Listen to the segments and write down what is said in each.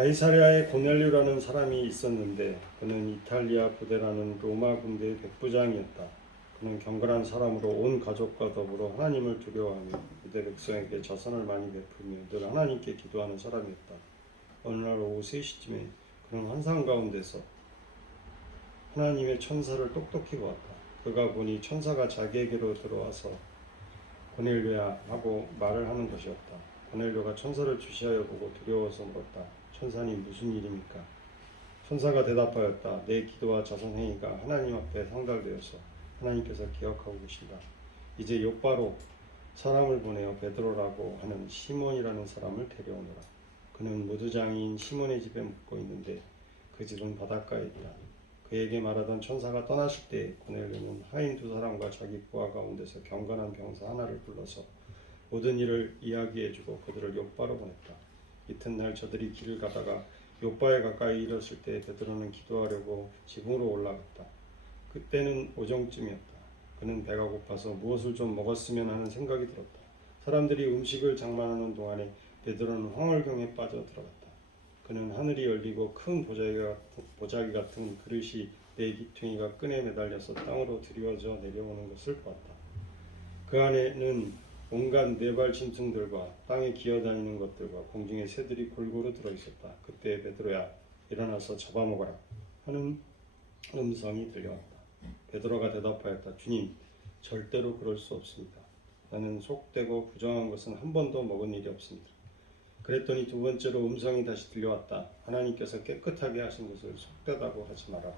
가이사랴에 고넬료라는 사람이 있었는데 그는 이탈리아 부대라는 로마 군대의 백부장이었다. 그는 경건한 사람으로 온 가족과 더불어 하나님을 두려워하며 유대 백성에게 자선을 많이 베풀며 늘 하나님께 기도하는 사람이었다. 어느 날 오후 3시쯤에 그는 환상 가운데서 하나님의 천사를 똑똑히 보았다. 그가 보니 천사가 자기에게로 들어와서 고넬료야 하고 말을 하는 것이었다. 고넬료가 천사를 주시하여 보고 두려워서 물었다. 천사님 무슨 일입니까? 천사가 대답하였다. 내 기도와 자선 행위가 하나님 앞에 상달되어서 하나님께서 기억하고 계신다. 이제 욥바로 사람을 보내어 베드로라고 하는 시몬이라는 사람을 데려오너라. 그는 무두장이인 시몬의 집에 묵고 있는데 그 집은 바닷가에 있다. 그에게 말하던 천사가 떠나실 때 고넬료는 하인 2사람과 자기 부하 가운데서 경건한 병사 하나를 불러서 모든 일을 이야기해주고 그들을 욥바로 보냈다. 이튿날 저들이 길을 가다가 욥바에 가까이 이르렀을 때 베드로는 기도하려고 지붕으로 올라갔다. 그때는 오정쯤이었다. 그는 배가 고파서 무엇을 좀 먹었으면 하는 생각이 들었다. 사람들이 음식을 장만하는 동안에 베드로는 황홀경에 빠져 들어갔다. 그는 하늘이 열리고 큰 보자기 같은 그릇이 네 귀퉁이가 끈에 매달려서 땅으로 드리워져 내려오는 것을 보았다. 그 안에는 온갖 네발 짐승들과 땅에 기어다니는 것들과 공중의 새들이 골고루 들어있었다. 그때 베드로야 일어나서 잡아먹어라 하는 음성이 들려왔다. 베드로가 대답하였다. 주님, 절대로 그럴 수 없습니다. 나는 속되고 부정한 것은 한 번도 먹은 일이 없습니다. 그랬더니 2번째로 음성이 다시 들려왔다. 하나님께서 깨끗하게 하신 것을 속되다고 하지 말아라.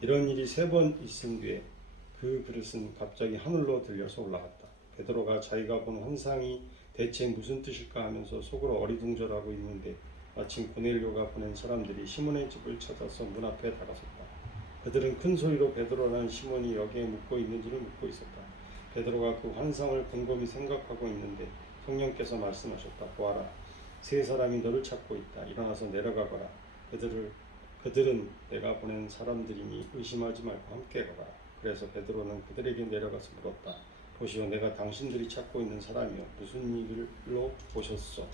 이런 일이 3번 있은 뒤에 그 그릇은 갑자기 하늘로 들려서 올라갔다. 베드로가 자기가 본 환상이 대체 무슨 뜻일까 하면서 속으로 어리둥절하고 있는데 마침 고넬료가 보낸 사람들이 시몬의 집을 찾아서 문 앞에 다가섰다. 그들은 큰 소리로 베드로라는 시몬이 여기에 묵고 있는지를 묻고 있었다. 베드로가 그 환상을 곰곰이 생각하고 있는데 성령께서 말씀하셨다. 보아라, 3사람이 너를 찾고 있다. 일어나서 내려가거라. 그들은 내가 보낸 사람들이니 의심하지 말고 함께 가거라. 그래서 베드로는 그들에게 내려가서 물었다. 보시오, 내가 당신들이 찾고 있는 사람이요, 무슨 일로 오셨소?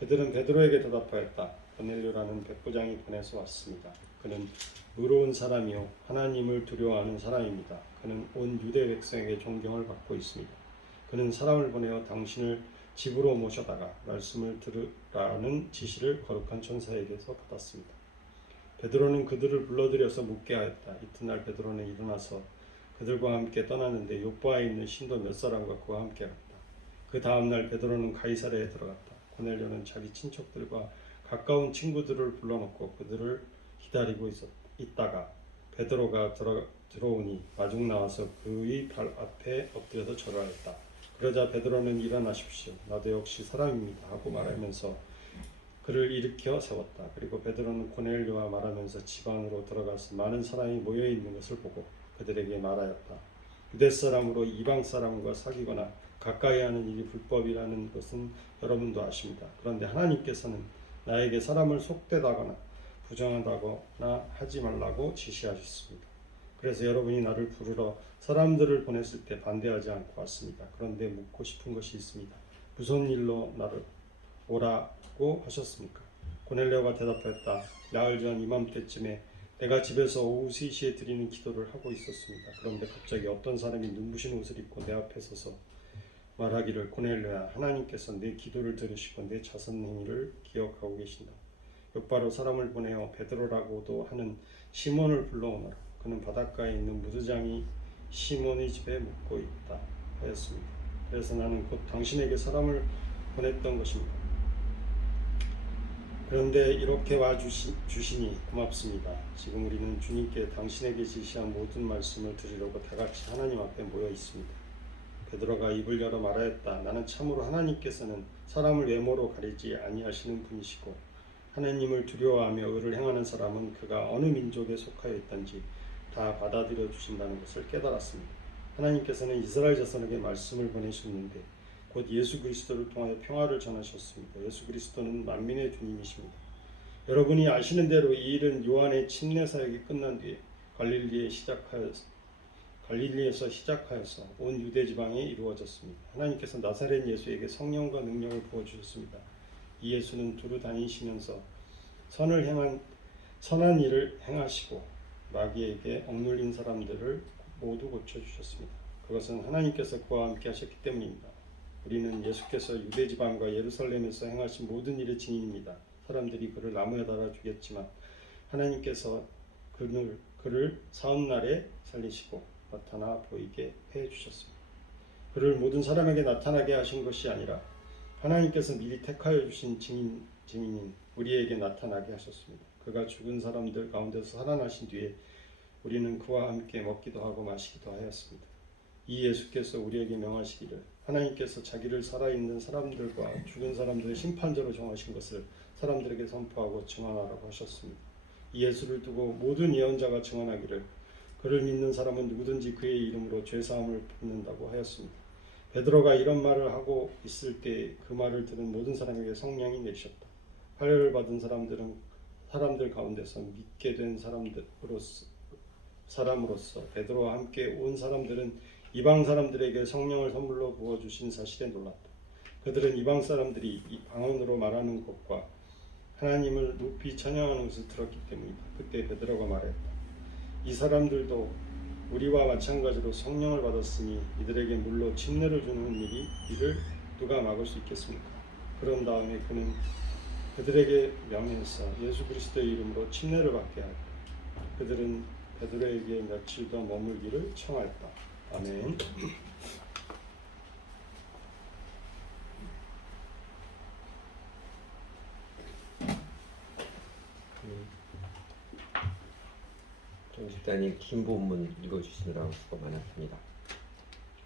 그들은 베드로에게 대답하였다. 고넬료라는 백부장이 보내서 왔습니다. 그는 의로운 사람이요 하나님을 두려워하는 사람입니다. 그는 온 유대 백성에게 존경을 받고 있습니다. 그는 사람을 보내어 당신을 집으로 모셔다가 말씀을 들으라는 지시를 거룩한 천사에게서 받았습니다. 베드로는 그들을 불러들여서 묻게 하였다. 이튿날 베드로는 일어나서 그들과 함께 떠났는데 욥바에 있는 신도 몇 사람과 그와 함께 갔다. 그 다음날 베드로는 가이사랴에 들어갔다. 고넬료는 자기 친척들과 가까운 친구들을 불러놓고 그들을 기다리고 있다가 베드로가 들어오니 마중 나와서 그의 발 앞에 엎드려서 절하였다. 그러자 베드로는 일어나십시오. 나도 역시 사람입니다 하고 말하면서 그를 일으켜 세웠다. 그리고 베드로는 고넬료와 말하면서 집 안으로 들어가서 많은 사람이 모여 있는 것을 보고 그들에게 말하였다. 유대 사람으로 이방 사람과 사귀거나 가까이 하는 일이 불법이라는 것은 여러분도 아십니다. 그런데 하나님께서는 나에게 사람을 속되다거나 부정하다거나 하지 말라고 지시하셨습니다. 그래서 여러분이 나를 부르러 사람들을 보냈을 때 반대하지 않고 왔습니다. 그런데 묻고 싶은 것이 있습니다. 무슨 일로 나를 오라고 하셨습니까? 고넬료가 대답하였다. 나흘 전 이맘때쯤에 내가 집에서 오후 3시에 드리는 기도를 하고 있었습니다. 그런데 갑자기 어떤 사람이 눈부신 옷을 입고 내 앞에 서서 말하기를 고넬료야, 하나님께서 내 기도를 들으시고 내 자선 행위를 기억하고 계신다. 욥바로 사람을 보내어 베드로라고도 하는 시몬을 불러오너라. 그는 바닷가에 있는 무두장이 시몬의 집에 묵고 있다 하였습니다. 그래서 나는 곧 당신에게 사람을 보냈던 것입니다. 그런데 이렇게 와주시니 고맙습니다. 지금 우리는 주님께 당신에게 지시한 모든 말씀을 들으려고 다같이 하나님 앞에 모여 있습니다. 베드로가 입을 열어 말하였다. 나는 참으로 하나님께서는 사람을 외모로 가리지 아니하시는 분이시고 하나님을 두려워하며 의를 행하는 사람은 그가 어느 민족에 속하여 있든지 다 받아들여 주신다는 것을 깨달았습니다. 하나님께서는 이스라엘 자손에게 말씀을 보내셨는데 곧 예수 그리스도를 통하여 평화를 전하셨습니다. 예수 그리스도는 만민의 주님이십니다. 여러분이 아시는 대로 이 일은 요한의 침례 사역이 끝난 뒤에 갈릴리에서 시작하여서 온 유대 지방에 이루어졌습니다. 하나님께서 나사렛 예수에게 성령과 능력을 부어주셨습니다. 이 예수는 두루 다니시면서 선한 일을 행하시고 마귀에게 억눌린 사람들을 모두 고쳐주셨습니다. 그것은 하나님께서 그와 함께 하셨기 때문입니다. 우리는 예수께서 유대 지방과 예루살렘에서 행하신 모든 일의 증인입니다. 사람들이 그를 나무에 달아 죽였지만 하나님께서 그를 사흘날에 살리시고 나타나 보이게 해 주셨습니다. 그를 모든 사람에게 나타나게 하신 것이 아니라 하나님께서 미리 택하여 주신 증인인 우리에게 나타나게 하셨습니다. 그가 죽은 사람들 가운데서 살아나신 뒤에 우리는 그와 함께 먹기도 하고 마시기도 하였습니다. 이 예수께서 우리에게 명하시기를 하나님께서 자기를 살아있는 사람들과 죽은 사람들의 심판자로 정하신 것을 사람들에게 선포하고 증언하라고 하셨습니다. 이 예수를 두고 모든 예언자가 증언하기를 그를 믿는 사람은 누구든지 그의 이름으로 죄사함을 받는다고 하였습니다. 베드로가 이런 말을 하고 있을 때 그 말을 들은 모든 사람에게 성령이 내리셨다. 할례를 받은 사람들 가운데서 믿게 된 사람으로서 베드로와 함께 온 사람들은 이방 사람들에게 성령을 선물로 부어주신 사실에 놀랐다. 그들은 이방 사람들이 이 방언으로 말하는 것과 하나님을 높이 찬양하는 것을 들었기 때문이다. 그때 베드로가 말했다. 이 사람들도 우리와 마찬가지로 성령을 받았으니 이들에게 물로 침례를 주는 이를 누가 막을 수 있겠습니까? 그런 다음에 그는 그들에게 명해서 예수 그리스도의 이름으로 침례를 받게 하였다. 그들은 베드로에게 며칠 더 머물기를 청하였다. 아멘. 정 집사님 긴 본문 읽어주시느라고 수고 많았습니다.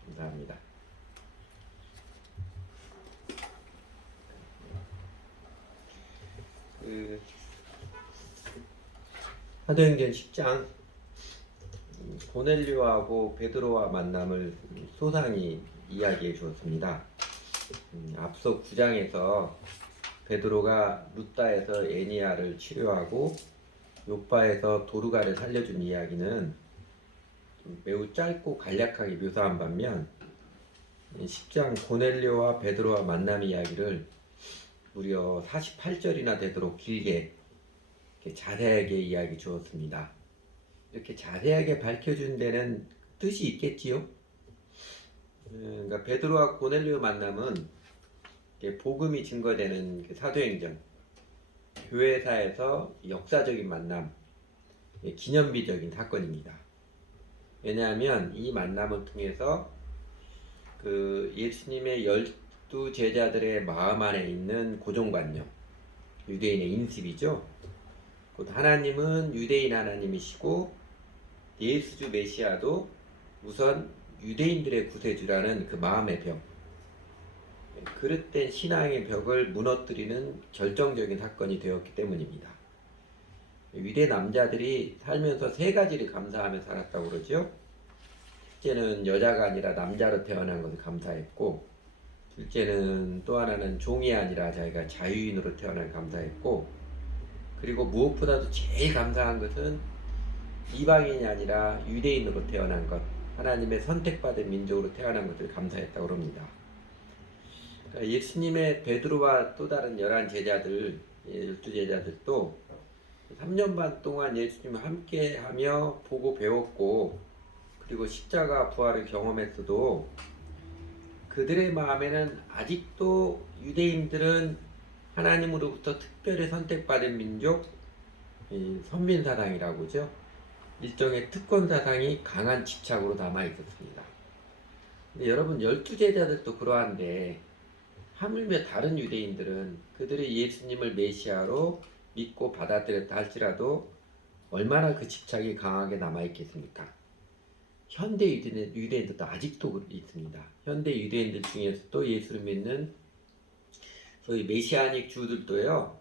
감사합니다. 사도행전 10장 고넬료하고 베드로와 만남을 소상히 이야기해 주었습니다. 앞서 9장에서 베드로가 루다에서 에니아를 치료하고 요파에서 도르가를 살려준 이야기는 매우 짧고 간략하게 묘사한 반면 10장 고넬료와 베드로와 만남 이야기를 무려 48절이나 되도록 길게 자세하게 이야기 주었습니다. 이렇게 자세하게 밝혀준 데는 뜻이 있겠지요? 그러니까 베드로와 고넬료 만남은 복음이 증거되는 사도행전, 교회사에서 역사적인 만남, 기념비적인 사건입니다. 왜냐하면 이 만남을 통해서 예수님의 12제자들의 마음 안에 있는 고정관념, 유대인의 인습이죠. 곧 하나님은 유대인 하나님이시고 예수주 메시아도 우선 유대인들의 구세주라는 그 마음의 벽, 그릇된 신앙의 벽을 무너뜨리는 결정적인 사건이 되었기 때문입니다. 유대 남자들이 살면서 세 가지를 감사하며 살았다고 그러죠. 첫째는 여자가 아니라 남자로 태어난 것을 감사했고, 둘째는 또 하나는 종이 아니라 자기가 자유인으로 태어난 감사했고, 그리고 무엇보다도 제일 감사한 것은 이방인이 아니라 유대인으로 태어난 것, 하나님의 선택받은 민족으로 태어난 것을 감사했다고 합니다. 그러니까 예수님의 베드로와 또 다른 11제자들, 12제자들도 3년 반 동안 예수님과 함께하며 보고 배웠고, 그리고 십자가 부활을 경험했어도 그들의 마음에는 아직도 유대인들은 하나님으로부터 특별히 선택받은 민족, 선민사상이라고 하죠. 일종의 특권사상이 강한 집착으로 남아있었습니다. 근데 여러분 12제자들도 그러한데 하물며 다른 유대인들은 그들이 예수님을 메시아로 믿고 받아들였다 할지라도 얼마나 그 집착이 강하게 남아있겠습니까? 현대 유대인들도 아직도 있습니다. 현대 유대인들 중에서도 예수를 믿는 소위 메시아닉 주들도요,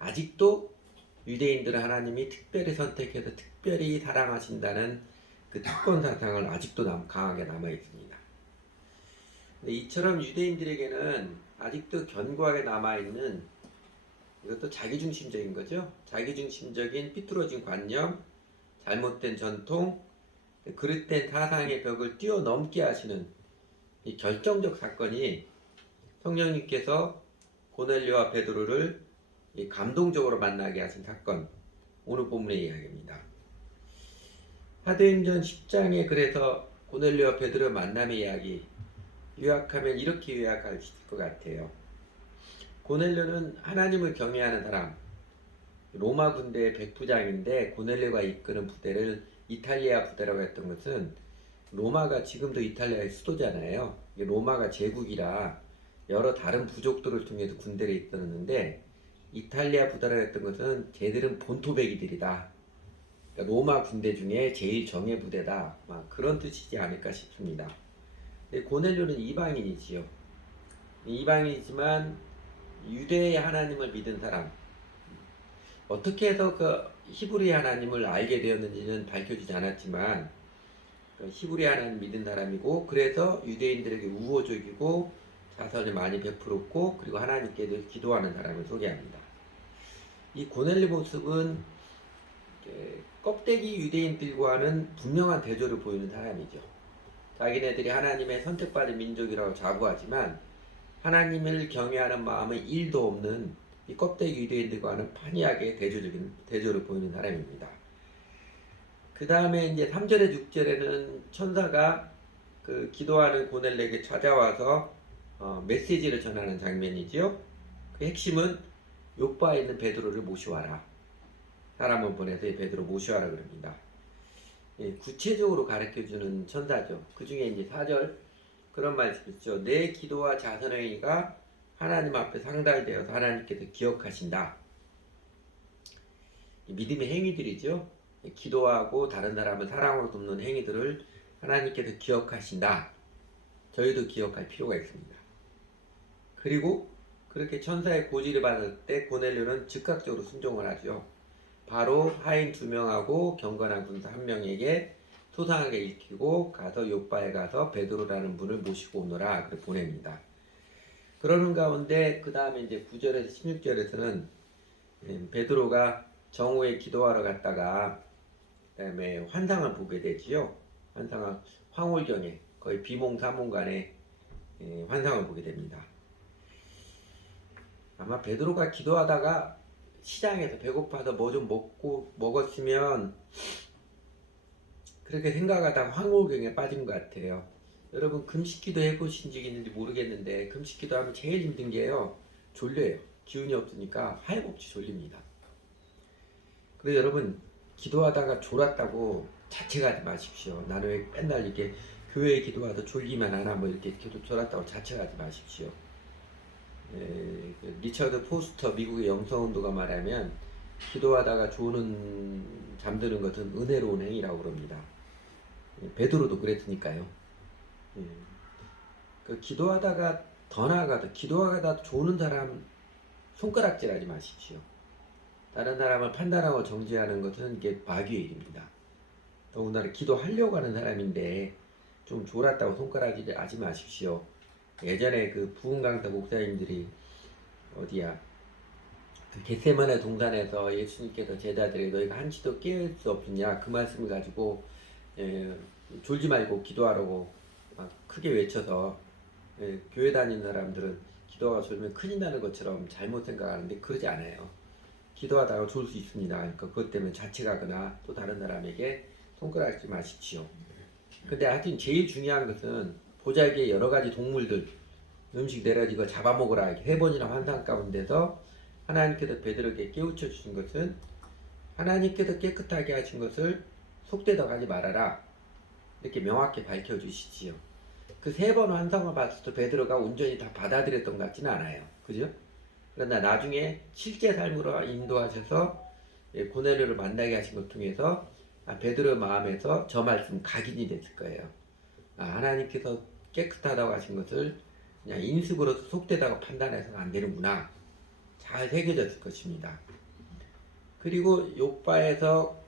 아직도 유대인들은 하나님이 특별히 선택해서 특별히 사랑하신다는 그 특권 사상을 아직도 강하게 남아있습니다. 근데 이처럼 유대인들에게는 아직도 견고하게 남아있는, 이것도 자기중심적인 거죠. 자기중심적인 삐뚤어진 관념, 잘못된 전통, 그릇된 사상의 벽을 뛰어넘게 하시는 이 결정적 사건이 성령님께서 고넬료와 베드로를 이 감동적으로 만나게 하신 사건, 오늘 본문의 이야기입니다. 사도행전 10장에 그래서 고넬료와 베드로의 만남의 이야기 요약하면 이렇게 요약할 수 있을 것 같아요. 고넬료는 하나님을 경외하는 사람, 로마 군대의 백부장인데 고넬료가 이끄는 부대를 이탈리아 부대라고 했던 것은 로마가 지금도 이탈리아의 수도잖아요. 로마가 제국이라 여러 다른 부족들을 통해서 군대를 이끌었는데 이탈리아 부대라고 했던 것은 쟤들은 본토배기들이다. 그러니까 로마 군대 중에 제일 정예 부대다. 막 그런 뜻이지 않을까 싶습니다. 근데 고넬료는 이방인이지요. 이방인이지만 유대의 하나님을 믿은 사람. 어떻게 해서 그 히브리의 하나님을 알게 되었는지는 밝혀지지 않았지만 그 히브리 하나님 믿은 사람이고 그래서 유대인들에게 우호적이고 자선을 많이 베풀었고 그리고 하나님께 늘 기도하는 사람을 소개합니다. 이 고넬료 모습은 껍데기 유대인들과는 분명한 대조를 보이는 사람이죠. 자기네들이 하나님의 선택받은 민족이라고 자부하지만 하나님을 경외하는 마음은 1도 없는 이 껍데기 유대인들과는 판이하게 대조를 보이는 사람입니다. 그 다음에 이제 3절에 6절에는 천사가 그 기도하는 고넬료에게 찾아와서 메시지를 전하는 장면이지요. 그 핵심은 요바에 있는 베드로를 모셔와라. 사람을 보내서 베드로 모셔와라 그럽니다. 예, 구체적으로 가르쳐주는 천사죠. 그 중에 이제 4절 그런 말씀 있죠. 내 기도와 자선의 행위가 하나님 앞에 상달되어서 하나님께서 기억하신다. 믿음의 행위들이죠. 기도하고 다른 사람을 사랑으로 돕는 행위들을 하나님께서 기억하신다. 저희도 기억할 필요가 있습니다. 그리고 그렇게 천사의 고지를 받을 때 고넬료는 즉각적으로 순종을 하죠. 바로 하인 2명하고 경건한 군사 1명에게 소상하게 읽히고 가서 요바에 가서 베드로라는 분을 모시고 오너라 그렇게 보냅니다. 그러는 가운데 그 다음에 이제 9절에서 16절에서는 베드로가 정오에 기도하러 갔다가 그다음에 환상을 보게 되지요. 환상을 황홀경에 거의 비몽사몽간에 환상을 보게 됩니다. 아마 베드로가 기도하다가 시장에서 배고파서 뭐 좀 먹었으면 그렇게 생각하다가 황홀경에 빠진 것 같아요. 여러분 금식기도 해보신 적이 있는지 모르겠는데 금식기도 하면 제일 힘든 게요. 졸려요. 기운이 없으니까 하염없이 졸립니다. 그래서 여러분 기도하다가 졸았다고 자책하지 마십시오. 나는 왜 맨날 이렇게 교회에 기도하다 졸기만 하나 뭐 이렇게 기도 졸았다고 자책하지 마십시오. 리처드 포스터 미국의 영성운동가 말하면 기도하다가 잠드는 것은 은혜로운 행위라고 그럽니다. 베드로도 그랬으니까요. 그 기도하다가 더 나아가서 기도하다가 조는 사람 손가락질하지 마십시오. 다른 사람을 판단하고 정죄하는 것은 이게 마귀의 일입니다. 더군다나 기도하려고 하는 사람인데 좀 졸았다고 손가락질 하지 마십시오. 예전에 그 부흥 강사 목사님들이 어디야 그 겟세마네 동산에서 예수님께서 제자들에게 너희가 한시도 깨울 수 없느냐 그 말씀을 가지고 졸지 말고 기도하라고 막 크게 외쳐서 교회 다니는 사람들은 기도가 졸면 큰일 나는 것처럼 잘못 생각하는데 그러지 않아요. 기도하다가 졸 수 있습니다. 그러니까 그것 때문에 자책하거나 또 다른 사람에게 손가락질 마십시오. 근데 하여튼 제일 중요한 것은 보자기에 여러 가지 동물들 음식 내려지고 잡아먹으라 3번이나 환상 가운데서 하나님께서 베드로에게 깨우쳐 주신 것은 하나님께서 깨끗하게 하신 것을 속되다 가지 말아라 이렇게 명확히 밝혀주시지요. 그 3번 환상을 봤을 때 베드로가 온전히 다 받아들였던 것 같지는 않아요. 그죠? 그러나 나중에 실제 삶으로 인도하셔서 고넬료를 만나게 하신 것 통해서 베드로 마음에서 저 말씀 각인이 됐을 거예요. 하나님께서 깨끗하다고 하신 것을 그냥 인습으로서 속되다고 판단해서는 안 되는구나. 잘 새겨졌을 것입니다. 그리고 요바에서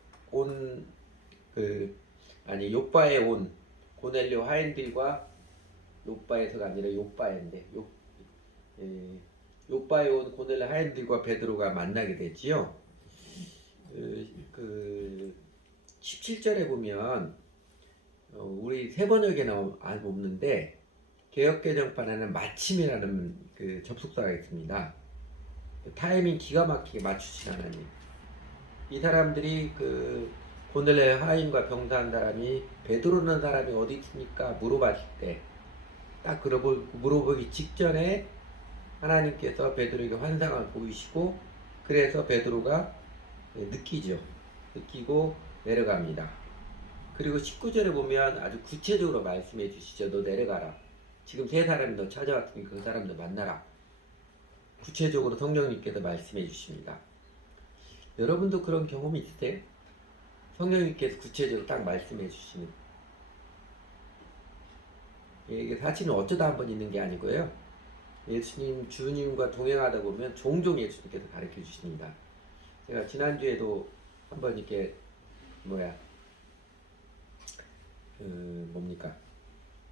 요바에 온 고넬료 하인들과 요바에서가 아니라 요바인데 요바에 온 고넬료 하인들과 베드로가 만나게 되지요. 17절에 보면 우리 세번역에는 없는데 개역개정판에는 마침이라는 그 접속사가 있습니다. 타이밍 기가 막히게 맞추신 하나님. 이 사람들이 그 고넬레 하인과 병사한 사람이 베드로는 사람이 어디 있습니까? 물어봤을 때 딱 물어보기 직전에 하나님께서 베드로에게 환상을 보이시고 그래서 베드로가 느끼죠. 느끼고 내려갑니다. 그리고 19절에 보면 아주 구체적으로 말씀해 주시죠. 너 내려가라. 지금 세 사람이 너 찾아왔으니까 그 사람들 만나라. 구체적으로 성령님께서 말씀해 주십니다. 여러분도 그런 경험이 있으세요? 성령님께서 구체적으로 딱 말씀해 주시는. 이게 사실은 어쩌다 한 번 있는 게 아니고요. 예수님, 주님과 동행하다 보면 종종 예수님께서 가르쳐 주십니다. 제가 지난주에도 한번 이렇게 뭡니까?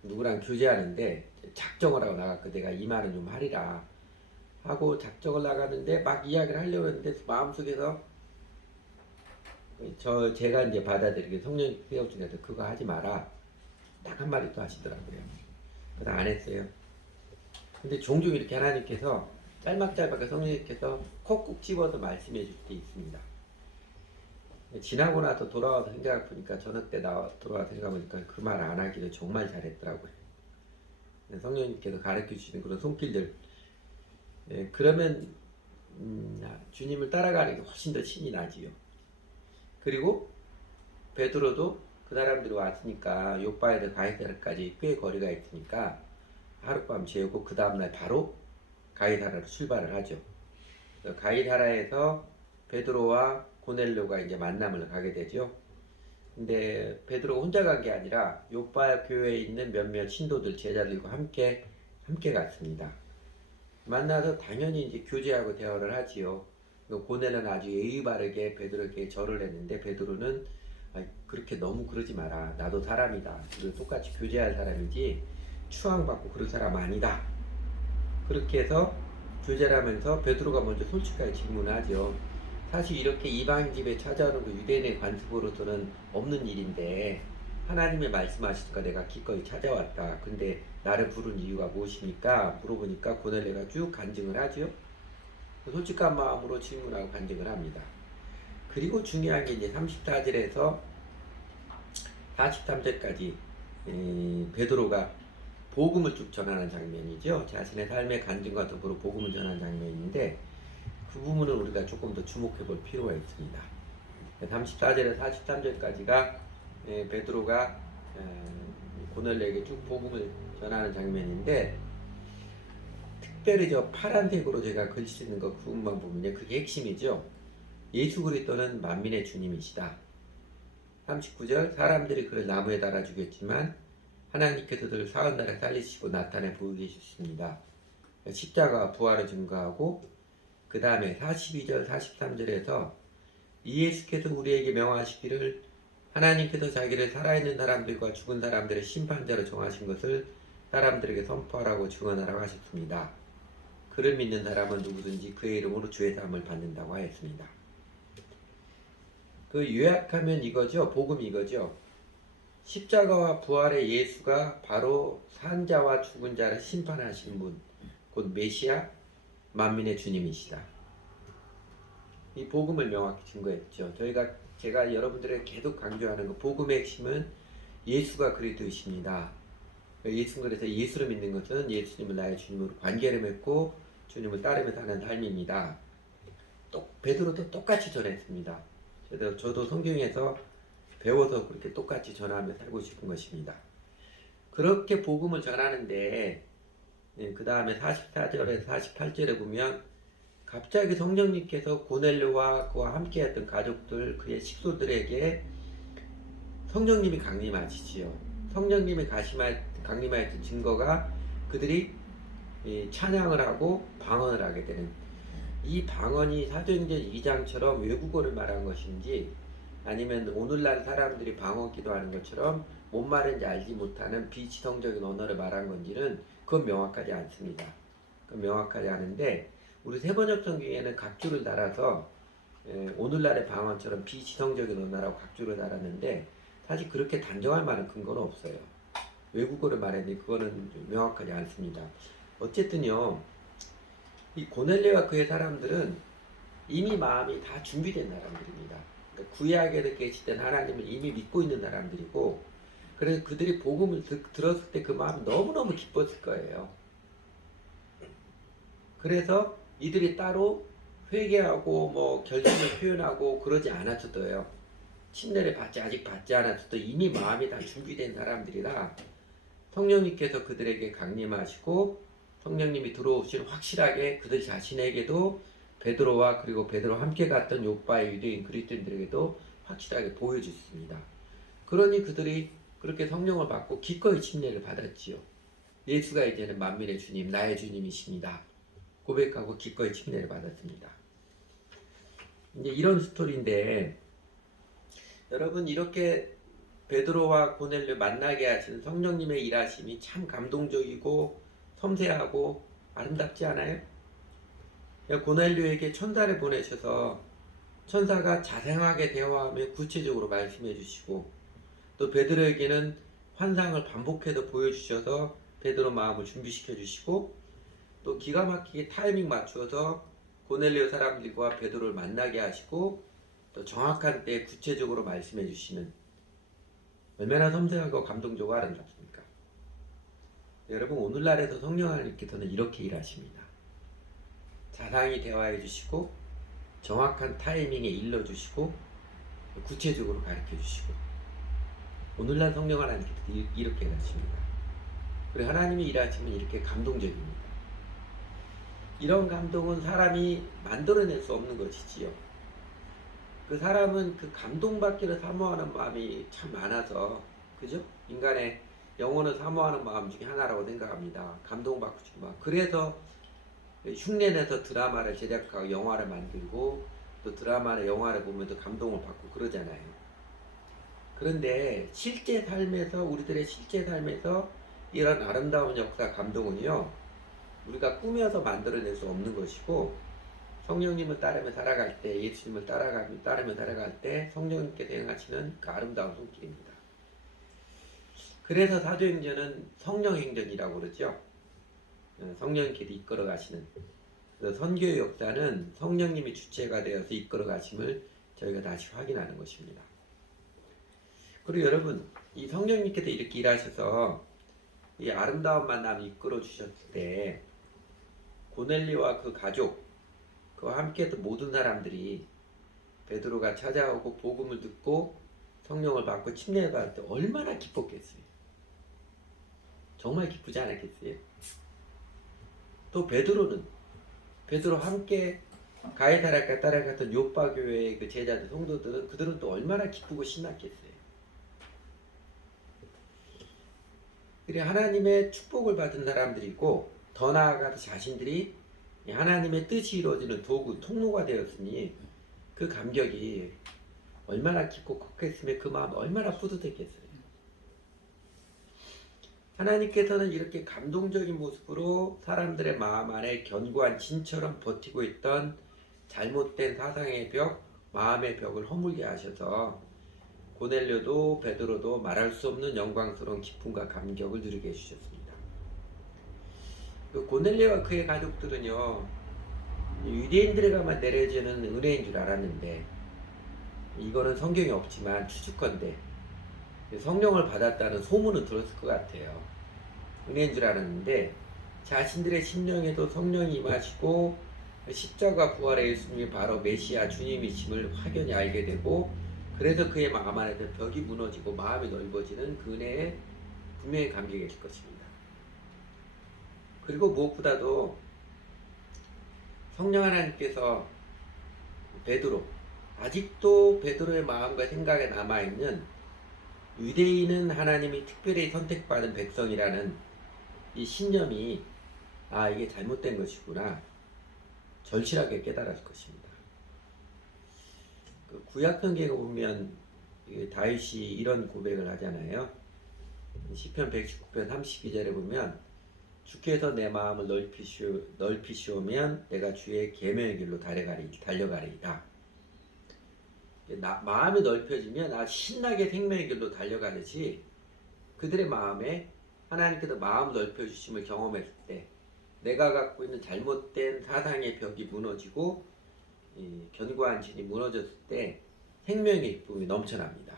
누구랑 교제하는데 작정을 하고 나갔고 내가 이 말은 좀 하리라 하고 작정을 나갔는데 막 이야기를 하려고 했는데 마음속에서 제가 이제 받아들이게 성령님 깨우치면서 그거 하지 마라 딱 한마디 또 하시더라고요. 그래서 안 했어요. 근데 종종 이렇게 하나님께서 짤막짤막하게 성령님께서 콕콕 집어서 말씀해 줄 때 있습니다. 지나고 나서 돌아와서 생각해 보니까 저녁 때 돌아와서 생각해 보니까 그 말 안 하기를 정말 잘했더라고요. 성령님께서 가르쳐 주시는 그런 손길들. 그러면 주님을 따라가는 게 훨씬 더 신이 나지요. 그리고 베드로도 그 사람들이 왔으니까 요바에서 가이사라까지 꽤 거리가 있으니까 하룻밤 재우고 그 다음날 바로 가이사라로 출발을 하죠. 가이사라에서 베드로와 고넬료가 이제 만남을 가게 되죠. 근데 베드로가 혼자 간 게 아니라 요바 교회에 있는 몇몇 신도들 제자들과 함께 갔습니다. 만나서 당연히 이제 교제하고 대화를 하지요. 고넬료는 아주 예의 바르게 베드로에게 절을 했는데 베드로는 그렇게 너무 그러지 마라. 나도 사람이다. 그리고 똑같이 교제할 사람이지 추앙받고 그런 사람 아니다. 그렇게 해서 교제를 하면서 베드로가 먼저 솔직하게 질문하죠. 사실 이렇게 이방 집에 찾아오는 그 유대인의 관습으로서는 없는 일인데 하나님의 말씀하시니까 내가 기꺼이 찾아왔다. 근데 나를 부른 이유가 무엇입니까? 물어보니까 고넬료가 쭉 간증을 하죠. 솔직한 마음으로 질문하고 간증을 합니다. 그리고 중요한 게 이제 34절에서 43절까지 베드로가 복음을 쭉 전하는 장면이죠. 자신의 삶의 간증과 더불어 복음을 전하는 장면인데 그 부분을 우리가 조금 더 주목해 볼 필요가 있습니다. 34절에서 43절까지가 베드로가 고넬료에게 쭉 복음을 전하는 장면인데 특별히 저 파란색으로 제가 글씨 쓰는 거 부분만 보면요. 그게 핵심이죠. 예수 그리스도는 만민의 주님이시다. 39절 사람들이 그를 나무에 달아 죽였지만 하나님께서 그를 사흘날에 살리시고 나타내 보이셨습니다. 십자가와 부활을 증거하고 그 다음에 42절 43절에서 이 예수께서 우리에게 명하시기를 하나님께서 자기를 살아있는 사람들과 죽은 사람들의 심판자로 정하신 것을 사람들에게 선포하라고 증언하라고 하셨습니다. 그를 믿는 사람은 누구든지 그의 이름으로 주의 사함을 받는다고 하였습니다. 그 요약하면 이거죠. 복음이 이거죠. 십자가와 부활의 예수가 바로 산자와 죽은 자를 심판하신 분, 곧 메시아, 만민의 주님이시다. 이 복음을 명확히 증거했죠. 제가 여러분들에게 계속 강조하는 그 복음의 핵심은 예수가 그리스도이십니다. 그래서 예수를 믿는 것은 예수님을 나의 주님으로 관계를 맺고 주님을 따르며 사는 삶입니다. 베드로도 똑같이 전했습니다. 저도 성경에서 배워서 그렇게 똑같이 전하며 살고 싶은 것입니다. 그렇게 복음을 전하는데 그 다음에 44절에서 48절에 보면 갑자기 성령님께서 고넬료와 그와 함께했던 가족들 그의 식구들에게 성령님이 강림하시지요. 성령님이 강림하였던 증거가 그들이 찬양을 하고 방언을 하게 되는 이 방언이 사도행전 2장처럼 외국어를 말한 것인지 아니면 오늘날 사람들이 방언 기도하는 것처럼 뭔 말인지 알지 못하는 비지성적인 언어를 말한 건지는 그건 명확하지 않습니다. 그건 명확하지 않은데 우리 세번역 성경에는 각주를 달아서 오늘날의 방언처럼 비지성적인 언어라고 각주를 달았는데 사실 그렇게 단정할 만한 근거는 없어요. 외국어를 말했는데 그거는 명확하지 않습니다. 어쨌든요. 이 고넬료와 그의 사람들은 이미 마음이 다 준비된 사람들입니다. 그러니까 구약에 계시던 하나님을 이미 믿고 있는 사람들이고, 그래서 그들이 복음을 들었을 때 그 마음이 너무너무 기뻤을 거예요. 그래서 이들이 따로 회개하고 뭐 결심을 표현하고 그러지 않았어도요. 침례를 아직 받지 않았어도 이미 마음이 다 준비된 사람들이라 성령님께서 그들에게 강림하시고 성령님이 들어오시는 확실하게 그들 자신에게도 베드로와 그리고 베드로와 함께 갔던 요빠의 유대인 그리스도인들에게도 확실하게 보여줬습니다. 그러니 그들이 그렇게 성령을 받고 기꺼이 침례를 받았지요. 예수가 이제는 만민의 주님, 나의 주님이십니다. 고백하고 기꺼이 침례를 받았습니다. 이제 이런 스토리인데, 여러분 이렇게 베드로와 고넬료 만나게 하시는 성령님의 일하심이 참 감동적이고 섬세하고 아름답지 않아요? 고넬료에게 천사를 보내셔서 천사가 자세하게 대화하며 구체적으로 말씀해 주시고, 또 베드로에게는 환상을 반복해서 보여주셔서 베드로 마음을 준비시켜 주시고, 또 기가 막히게 타이밍 맞추어서 고넬료 사람들과 베드로를 만나게 하시고, 또 정확한 때에 구체적으로 말씀해 주시는, 얼마나 섬세하고 감동적이고 아름답습니까? 여러분, 오늘날에도 성령 하나님께서는 이렇게 일하십니다. 자상히 대화해 주시고 정확한 타이밍에 일러 주시고 구체적으로 가르쳐 주시고, 오늘날 성령 하나님께서 이렇게 일하십니다. 그리고 하나님이 일하시면 이렇게 감동적입니다. 이런 감동은 사람이 만들어낼 수 없는 것이지요. 그 사람은 그 감동받기를 사모하는 마음이 참 많아서, 그죠? 인간의 영혼을 사모하는 마음 중에 하나라고 생각합니다. 감동받고 싶은 마음. 그래서 흉내내서 드라마를 제작하고 영화를 만들고, 또 드라마나 영화를 보면서 감동을 받고 그러잖아요. 그런데 실제 삶에서, 우리들의 실제 삶에서 이런 아름다운 역사, 감동은요, 우리가 꾸며서 만들어낼 수 없는 것이고, 성령님을 따르며 살아갈 때, 예수님을 따르며 살아갈 때 성령님께서 행하시는 그 아름다운 손길입니다. 그래서 사도행전은 성령행전이라고 그러죠. 성령님께서 이끌어 가시는, 선교의 역사는 성령님이 주체가 되어서 이끌어 가심을 저희가 다시 확인하는 것입니다. 그리고 여러분, 이 성령님께서 이렇게 일하셔서 이 아름다운 만남을 이끌어 주셨을 때, 고넬료와 그 가족, 그와 함께했던 모든 사람들이 베드로가 찾아오고 복음을 듣고 성령을 받고 침례를 받을 때 얼마나 기뻤겠어요. 정말 기쁘지 않았겠어요? 또 베드로 함께 가이사랴에 따라갔던 요빠 교회의 그 제자들, 성도들은 그들은 또 얼마나 기쁘고 신났겠어요. 그래, 하나님의 축복을 받은 사람들이고, 더 나아가서 자신들이 하나님의 뜻이 이루어지는 도구, 통로가 되었으니 그 감격이 얼마나 깊고 컸겠으며 그 마음 얼마나 뿌듯했겠어요. 하나님께서는 이렇게 감동적인 모습으로 사람들의 마음 안에 견고한 진처럼 버티고 있던 잘못된 사상의 벽, 마음의 벽을 허물게 하셔서 고넬료도 베드로도 말할 수 없는 영광스러운 기쁨과 감격을 누리게 해주셨습니다. 그 고넬료와 그의 가족들은요, 유대인들에게만 내려지는 은혜인 줄 알았는데, 이거는 성경에 없지만 추측컨대 성령을 받았다는 소문은 들었을 것 같아요. 은혜인 줄 알았는데 자신들의 심령에도 성령이 임하시고 십자가 부활의 예수님이 바로 메시아 주님이심을 확연히 알게 되고, 그래서 그의 마음 안에서 벽이 무너지고 마음이 넓어지는 그 은혜에 분명히 감격했을 것입니다. 그리고 무엇보다도 성령 하나님께서 아직도 베드로의 마음과 생각에 남아있는 유대인은 하나님이 특별히 선택받은 백성이라는 이 신념이, 이게 잘못된 것이구나, 절실하게 깨달았을 것입니다. 그 구약 성경에 보면 다윗이 이런 고백을 하잖아요. 시편 119편 32절에 보면, 주께서 내 마음을 넓히시오면 내가 주의 계명의 길로 달려가리이다. 마음이 넓혀지면 신나게 생명의 길로 달려가듯이 그들의 마음에 하나님께서 마음 넓혀주심을 경험했을 때 내가 갖고 있는 잘못된 사상의 벽이 무너지고 이 견고한 진이 무너졌을 때 생명의 기쁨이 넘쳐납니다.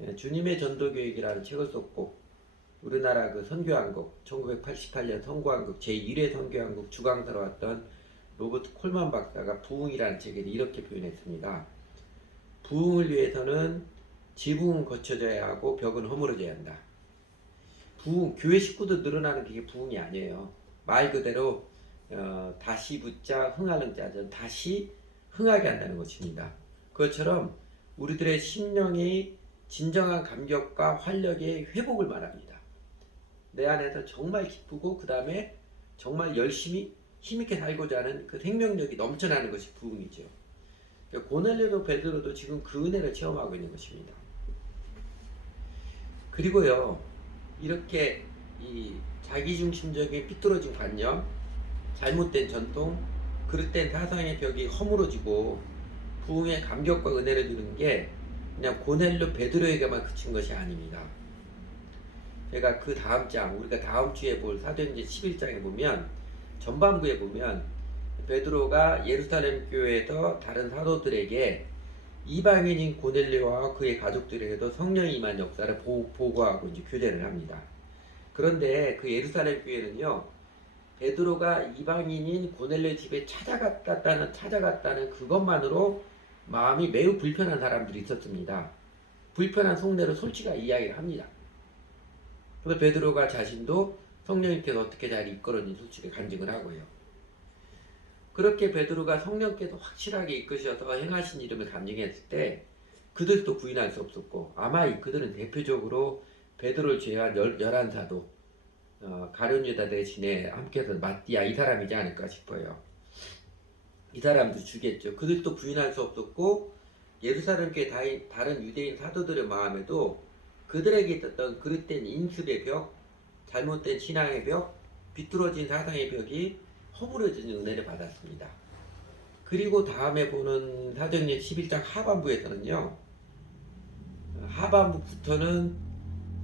예, 주님의 전도교육이라는 책을 썼고 우리나라 그 선교한국 1988년 선교한국 제1회 선교한국 주강사로 왔던 로버트 콜만 박사가 부흥이라는 책에 이렇게 표현했습니다. 부흥을 위해서는 지붕은 거쳐져야 하고 벽은 허물어져야 한다. 부흥, 교회 식구도 늘어나는 게 부흥이 아니에요. 말 그대로 다시 붙자 흥하는 자는 다시 흥하게 한다는 것입니다. 그것처럼 우리들의 심령의 진정한 감격과 활력의 회복을 말합니다. 내 안에서 정말 기쁘고 그 다음에 정말 열심히 힘있게 살고자 하는 그 생명력이 넘쳐나는 것이 부흥이죠. 그러니까 고넬료도 베드로도 지금 그 은혜를 체험하고 있는 것입니다. 그리고요, 이렇게 이 자기중심적인 삐뚤어진 관념, 잘못된 전통, 그릇된 사상의 벽이 허물어지고 부흥의 감격과 은혜를 주는 게 그냥 고넬료 베드로에게만 그친 것이 아닙니다. 제가 그 다음 장, 우리가 다음 주에 볼 사도행전 11장에 보면 전반부에 보면 베드로가 예루살렘 교회에서 다른 사도들에게 이방인인 고넬료와 그의 가족들에게도 성령이 임한 역사를 보고하고 이제 교제를 합니다. 그런데 그 예루살렘 교회는요, 베드로가 이방인인 고넬료 집에 찾아갔다는 그것만으로 마음이 매우 불편한 사람들이 있었습니다. 불편한 속내로 솔직하게 이야기를 합니다. 그래서 베드로가 자신도 성령님께서 어떻게 잘 이끌었는지 솔직히 간증을 하고요. 그렇게 베드로가 성령께서 확실하게 이끄셔서 행하신 이름을 간증했을 때 그들도 부인할 수 없었고 아마 그들은 대표적으로 베드로를 제외한 11사도 가룟 유다 대신에 함께해서 마띠아 이 사람이지 않을까 싶어요. 이 사람도 주겠죠. 그들도 부인할 수 없었고 예루살렘 교회 다른 유대인 사도들의 마음에도 그들에게 있었던 그릇된 인습의 벽, 잘못된 신앙의 벽, 비뚤어진 사상의 벽이 허물어지는 은혜를 받았습니다. 그리고 다음에 보는 사도행전 11장 하반부에서는요, 하반부부터는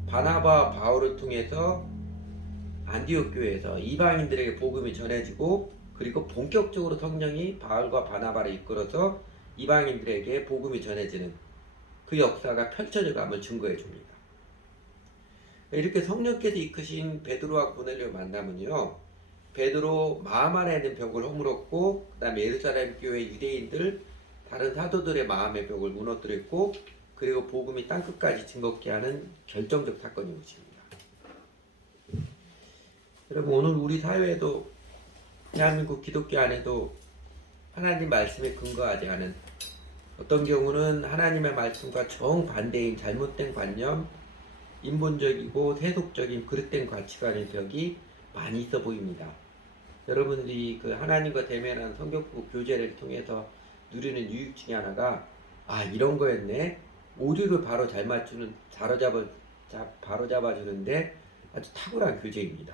바나바와 바울을 통해서 안디옥 교회에서 이방인들에게 복음이 전해지고 그리고 본격적으로 성령이 바울과 바나바를 이끌어서 이방인들에게 복음이 전해지는 그 역사가 펼쳐져감을 증거해 줍니다. 이렇게 성령께서 이끄신 베드로와 고넬료 만나면요, 베드로 마음 안에 있는 벽을 허물었고 그 다음에 예루살렘 교회 유대인들 다른 사도들의 마음의 벽을 무너뜨렸고 그리고 복음이 땅끝까지 증거케 하는 결정적 사건인 것입니다. 여러분, 오늘 우리 사회에도 대한민국 기독교 안에도 하나님 말씀에 근거하지 않은, 어떤 경우는 하나님의 말씀과 정반대인 잘못된 관념, 인본적이고 세속적인 그릇된 가치관의 벽이 많이 있어 보입니다. 여러분들이 그 하나님과 대면한 성경국 교제를 통해서 누리는 유익 중에 하나가 이런 거였네, 오류를 바로 잘 맞추는, 바로잡아 주는데 아주 탁월한 교제입니다.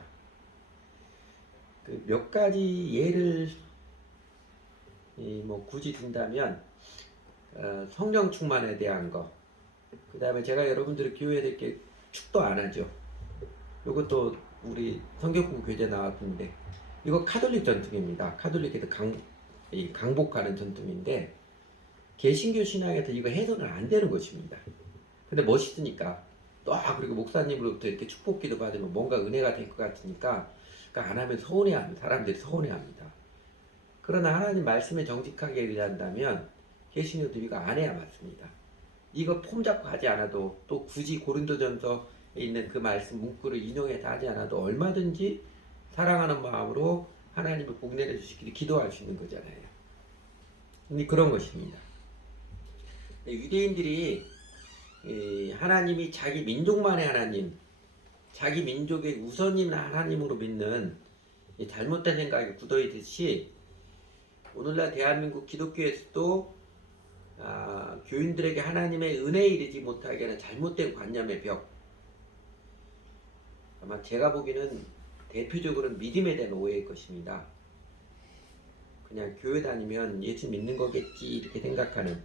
그 몇 가지 예를 굳이 든다면 성령 충만에 대한 거, 그 다음에 제가 여러분들이 교회에 이렇게 축도 안 하죠. 이것도 우리 성경국 교제 나왔는데 이거 카톨릭 전통입니다. 카톨릭에도 강복하는 전통인데 개신교 신앙에서 이거 해서는 안 되는 것입니다. 근데 멋있으니까 또 그리고 목사님으로부터 이렇게 축복기도 받으면 뭔가 은혜가 될 것 같으니까 안 하면 서운해합니다. 사람들이 서운해합니다. 그러나 하나님 말씀에 정직하게 의한다면 개신교도 이거 안 해야 맞습니다. 이거 폼 잡고 하지 않아도, 또 굳이 고린도전서에 있는 그 말씀 문구를 인용해서 하지 않아도 얼마든지 사랑하는 마음으로 하나님을 복내려 주시기를 기도할 수 있는 거잖아요. 근데 그런 것입니다. 유대인들이 하나님이 자기 민족만의 하나님, 자기 민족의 우선인 하나님으로 믿는 잘못된 생각이 굳어있듯이 오늘날 대한민국 기독교에서도 교인들에게 하나님의 은혜에 이르지 못하게 하는 잘못된 관념의 벽, 아마 제가 보기에는 대표적으로는 믿음에 대한 오해일 것입니다. 그냥 교회 다니면 예수 믿는 거겠지 이렇게 생각하는,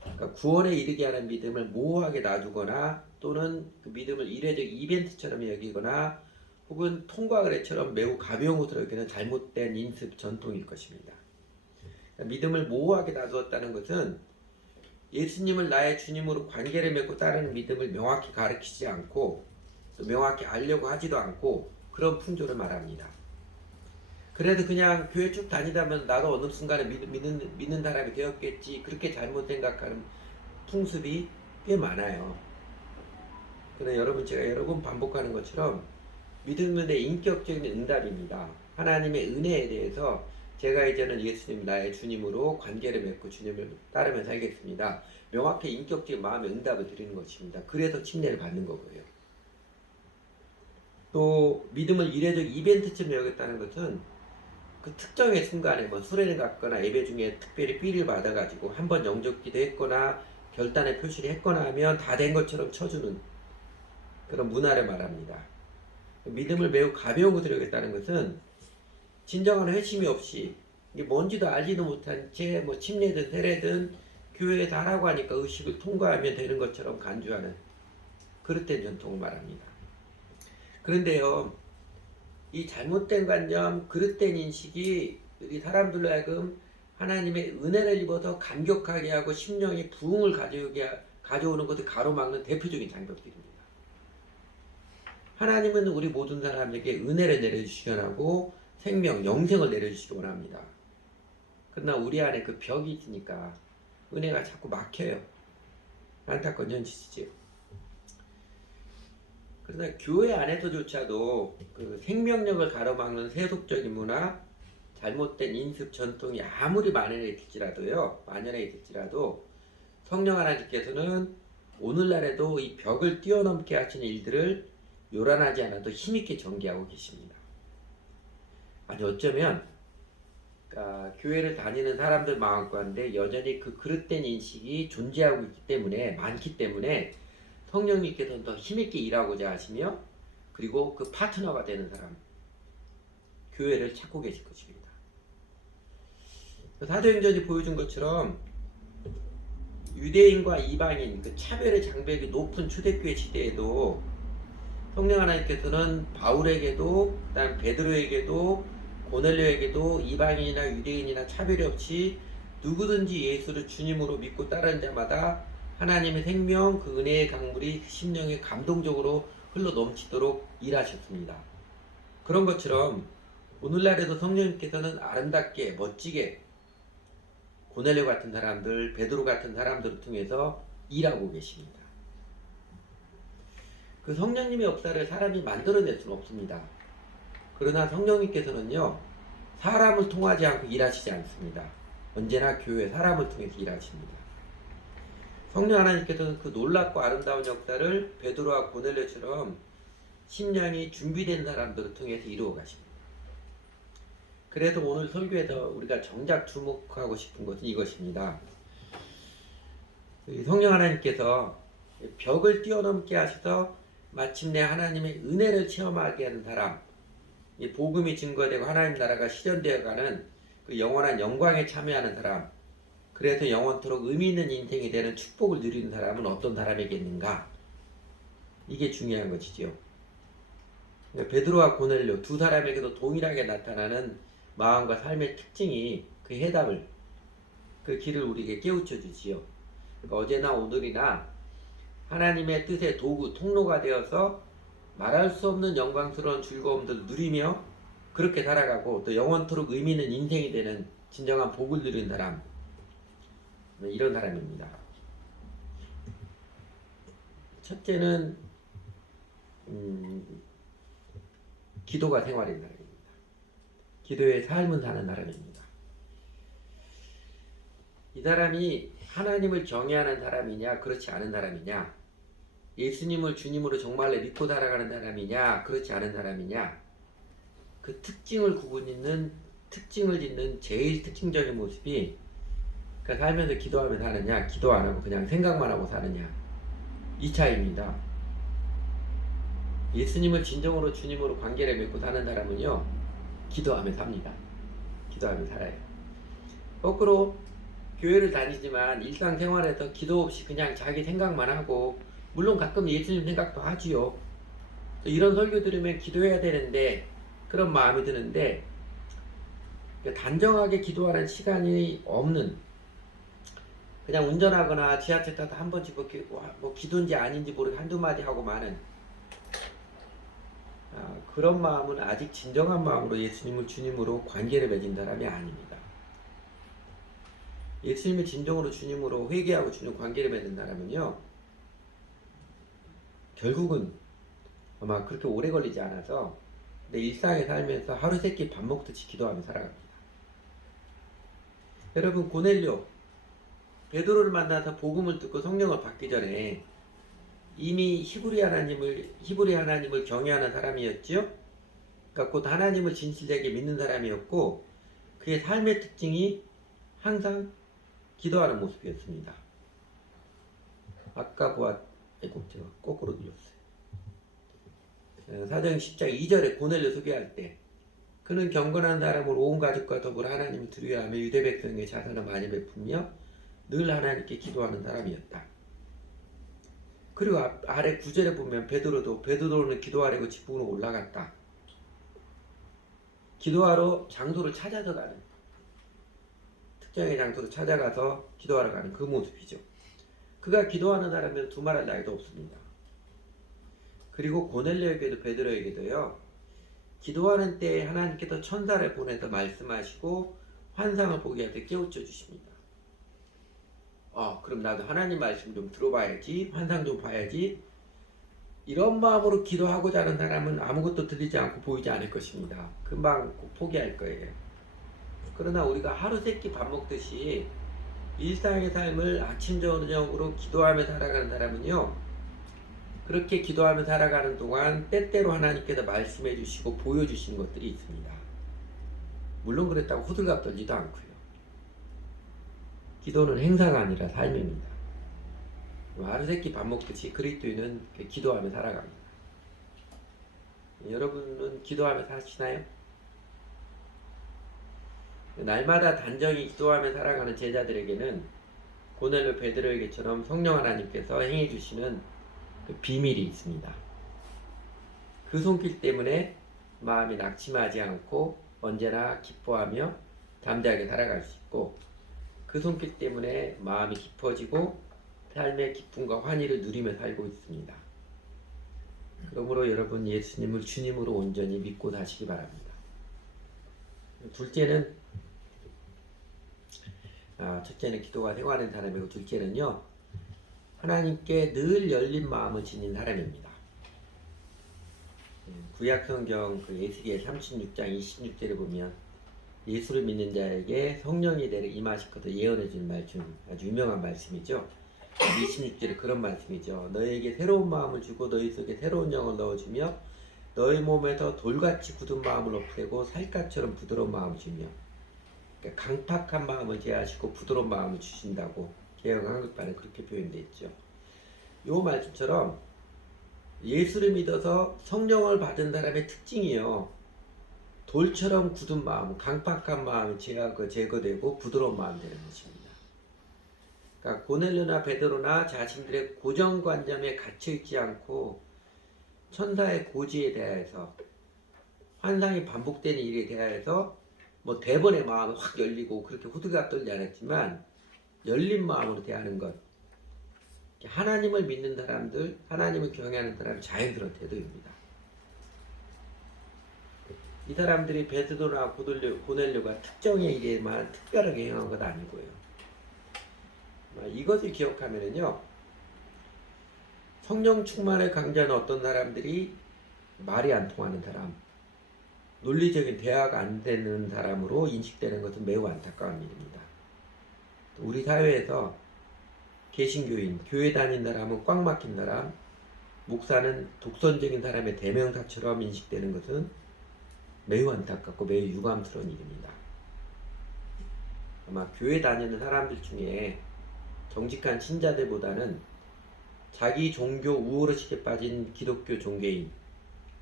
그러니까 구원에 이르게 하는 믿음을 모호하게 놔두거나 또는 그 믿음을 일회적 이벤트처럼 여기거나 혹은 통과 의례처럼 매우 가벼운 것으로 여기는 잘못된 인습 전통일 것입니다. 믿음을 모호하게 놔두었다는 것은 예수님을 나의 주님으로 관계를 맺고 따르는 믿음을 명확히 가르치지 않고 또 명확히 알려고 하지도 않고 그런 풍조를 말합니다. 그래도 그냥 교회 쭉 다니다면 나도 어느 순간에 믿는 사람이 되었겠지 그렇게 잘못 생각하는 풍습이 꽤 많아요. 그러나 여러분 제가 여러 번 반복하는 것처럼 믿음은 내 인격적인 응답입니다. 하나님의 은혜에 대해서 제가 이제는 예수님 나의 주님으로 관계를 맺고 주님을 따르며 살겠습니다. 명확히 인격적인 마음의 응답을 드리는 것입니다. 그래서 침례를 받는 거고요. 또 믿음을 이례적 이벤트처럼 여겼다는 것은 그 특정의 순간에 뭐 수련회 갔거나 예배 중에 특별히 삐를 받아가지고 한번 영접기도 했거나 결단의 표시를 했거나 하면 다 된 것처럼 쳐주는 그런 문화를 말합니다. 믿음을 매우 가벼운 것으로 여겼다는 것은 진정한 회심이 없이 이게 뭔지도 알지도 못한 채 뭐 침례든 세례든 교회에서 하라고 하니까 의식을 통과하면 되는 것처럼 간주하는 그릇된 전통을 말합니다. 그런데요, 이 잘못된 관념, 그릇된 인식이 우리 사람들로 하여금 하나님의 은혜를 입어서 감격하게 하고 심령의 부흥을 가져오는 것을 가로막는 대표적인 장벽들입니다. 하나님은 우리 모든 사람에게 은혜를 내려주시기 원하고 생명, 영생을 내려주시기 원합니다. 그러나 우리 안에 그 벽이 있으니까 은혜가 자꾸 막혀요. 안타까운 현실이지요. 그러나 교회 안에서조차도 그 생명력을 가로막는 세속적인 문화, 잘못된 인습 전통이 아무리 만연해 있을지라도 성령 하나님께서는 오늘날에도 이 벽을 뛰어넘게 하시는 일들을 요란하지 않아도 힘있게 전개하고 계십니다. 아니 어쩌면 그러니까 교회를 다니는 사람들 마음 가운데 여전히 그 그릇된 인식이 존재하고 있기 때문에 많기 때문에 성령님께서는 더 힘있게 일하고자 하시며 그리고 그 파트너가 되는 사람 교회를 찾고 계실 것입니다. 사도행전이 보여준 것처럼 유대인과 이방인 그 차별의 장벽이 높은 초대교회 시대에도 성령 하나님께서는 바울에게도 그다음 베드로에게도 고넬료에게도 이방인이나 유대인이나 차별이 없이 누구든지 예수를 주님으로 믿고 따르는 자마다 하나님의 생명 그 은혜의 강물이 심령에 감동적으로 흘러 넘치도록 일하셨습니다. 그런 것처럼 오늘날에도 성령님께서는 아름답게 멋지게 고넬료 같은 사람들, 베드로 같은 사람들을 통해서 일하고 계십니다. 그 성령님의 역사를 사람이 만들어낼 수는 없습니다. 그러나 성령님께서는요, 사람을 통하지 않고 일하시지 않습니다. 언제나 교회 사람을 통해서 일하십니다. 성령 하나님께서는 그 놀랍고 아름다운 역사를 베드로와 고넬료처럼 심령이 준비된 사람들을 통해서 이루어 가십니다. 그래서 오늘 설교에서 우리가 정작 주목하고 싶은 것은 이것입니다. 성령 하나님께서 벽을 뛰어넘게 하셔서 마침내 하나님의 은혜를 체험하게 하는 사람, 이 복음이 증거되고 하나님 나라가 실현되어가는 그 영원한 영광에 참여하는 사람, 그래서 영원토록 의미 있는 인생이 되는 축복을 누리는 사람은 어떤 사람이겠는가? 이게 중요한 것이지요. 베드로와 고넬료 두 사람에게도 동일하게 나타나는 마음과 삶의 특징이 그 해답을, 그 길을 우리에게 깨우쳐 주지요. 그러니까 어제나 오늘이나 하나님의 뜻의 도구, 통로가 되어서 말할 수 없는 영광스러운 즐거움들을 누리며 그렇게 살아가고 또 영원토록 의미 있는 인생이 되는 진정한 복을 누리는 사람, 이런 사람입니다. 첫째는 기도가 생활인 사람입니다. 기도의 삶을 사는 사람입니다. 이 사람이 하나님을 경외하는 사람이냐 그렇지 않은 사람이냐, 예수님을 주님으로 정말로 믿고 살아가는 사람이냐 그렇지 않은 사람이냐, 그 특징을 짓는 제일 특징적인 모습이 그러니까 살면서 기도하며 사느냐 기도 안 하고 그냥 생각만 하고 사느냐, 이 차이입니다. 예수님을 진정으로 주님으로 관계를 맺고 사는 사람은요, 기도하며 삽니다. 기도하며 살아요. 거꾸로 교회를 다니지만 일상생활에서 기도 없이 그냥 자기 생각만 하고, 물론 가끔 예수님 생각도 하지요. 이런 설교 들으면 기도해야 되는데 그런 마음이 드는데 단정하게 기도하는 시간이 없는, 그냥 운전하거나 지하철 타다 한 번씩 뭐 기도인지 아닌지 모르게 한두 마디 하고 마는 그런 마음은 아직 진정한 마음으로 예수님을 주님으로 관계를 맺은 사람이 아닙니다. 예수님을 진정으로 주님으로 회개하고 주님 관계를 맺는 사람은요, 결국은 아마 그렇게 오래 걸리지 않아서 내 일상에 살면서 하루 세끼 밥 먹듯이 기도하며 살아갑니다. 여러분, 고넬료 베드로를 만나서 복음을 듣고 성령을 받기 전에 이미 히브리 하나님을 경외하는 사람이었지요. 그러니까 곧 하나님을 진실되게 믿는 사람이었고, 그의 삶의 특징이 항상 기도하는 모습이었습니다. 아까 제가 거꾸로 눌렀어요. 사도행 10장 2절에 고넬료 소개할 때, 그는 경건한 사람으로 온 가족과 더불어 하나님을 두려워하며 유대 백성에게 자선을 많이 베풀며 늘 하나님께 기도하는 사람이었다. 그리고 아래 9절에 보면 베드로는 기도하려고 지붕으로 올라갔다. 기도하러 장소를 찾아서 가는, 특정의 장소를 찾아가서 기도하러 가는 그 모습이죠. 그가 기도하는 사람은 두말할 나위도 없습니다. 그리고 고넬료에게도 베드로에게도요, 기도하는 때에 하나님께서 천사를 보내서 말씀하시고 환상을 보게 할 때 깨우쳐 주십니다. 그럼 나도 하나님 말씀 좀 들어봐야지, 환상 좀 봐야지, 이런 마음으로 기도하고자 하는 사람은 아무것도 들리지 않고 보이지 않을 것입니다. 금방 포기할 거예요. 그러나 우리가 하루 세끼 밥 먹듯이 일상의 삶을 아침 저녁으로 기도하며 살아가는 사람은요, 그렇게 기도하며 살아가는 동안 때때로 하나님께서 말씀해 주시고 보여주시는 것들이 있습니다. 물론 그랬다고 호들갑 떨지도 않고요. 기도는 행사가 아니라 삶입니다. 하루 세끼 밥 먹듯이 그리스도인은 기도하며 살아갑니다. 여러분은 기도하며 사시나요? 날마다 단정히 기도하며 살아가는 제자들에게는 고넬료 베드로에게처럼 성령 하나님께서 행해 주시는 그 비밀이 있습니다. 그 손길 때문에 마음이 낙심하지 않고 언제나 기뻐하며 담대하게 살아갈 수 있고, 그 손길 때문에 마음이 깊어지고 삶의 기쁨과 환희를 누리며 살고 있습니다. 그러므로 여러분, 예수님을 주님으로 온전히 믿고 사시기 바랍니다. 둘째는 첫째는 기도가 생활하는 사람이고, 둘째는요, 하나님께 늘 열린 마음을 지닌 사람입니다. 구약성경 에스겔 36장 26절에 보면 예수를 믿는 자에게 성령이 내려 임하실 것을 예언해 주는 말씀, 아주 유명한 말씀이죠. 26절에 그런 말씀이죠. 너희에게 새로운 마음을 주고 너희 속에 새로운 영을 넣어주며 너희 몸에서 돌같이 굳은 마음을 없애고 살갗처럼 부드러운 마음을 주며, 그러니까 강팍한 마음을 제하시고 부드러운 마음을 주신다고 개역 한글판에 그렇게 표현되어 있죠. 이 말씀처럼 예수를 믿어서 성령을 받은 사람의 특징이요, 돌처럼 굳은 마음, 강팍한 마음이 제거되고 부드러운 마음이 되는 것입니다. 그러니까 고넬료나 베드로나 자신들의 고정관념에 갇혀있지 않고 천사의 고지에 대하여서, 환상이 반복되는 일에 대하여서 뭐 대번의 마음이 확 열리고 그렇게 호들갑 떨지 않았지만 열린 마음으로 대하는 것, 하나님을 믿는 사람들, 하나님을 경외하는 사람 자연스러운 태도입니다. 이 사람들이 베드로나 고넬료가 특정의 일에만 특별하게 행한 것 아니고요. 이것을 기억하면은요, 성령 충만을 강조하는 어떤 사람들이 말이 안 통하는 사람, 논리적인 대화가 안 되는 사람으로 인식되는 것은 매우 안타까운 일입니다. 우리 사회에서 개신교인, 교회 다닌 사람은 꽉 막힌 사람, 목사는 독선적인 사람의 대명사처럼 인식되는 것은 매우 안타깝고 매우 유감스러운 일입니다. 아마 교회 다니는 사람들 중에 정직한 신자들보다는 자기 종교 우월의식에 빠진 기독교 종교인,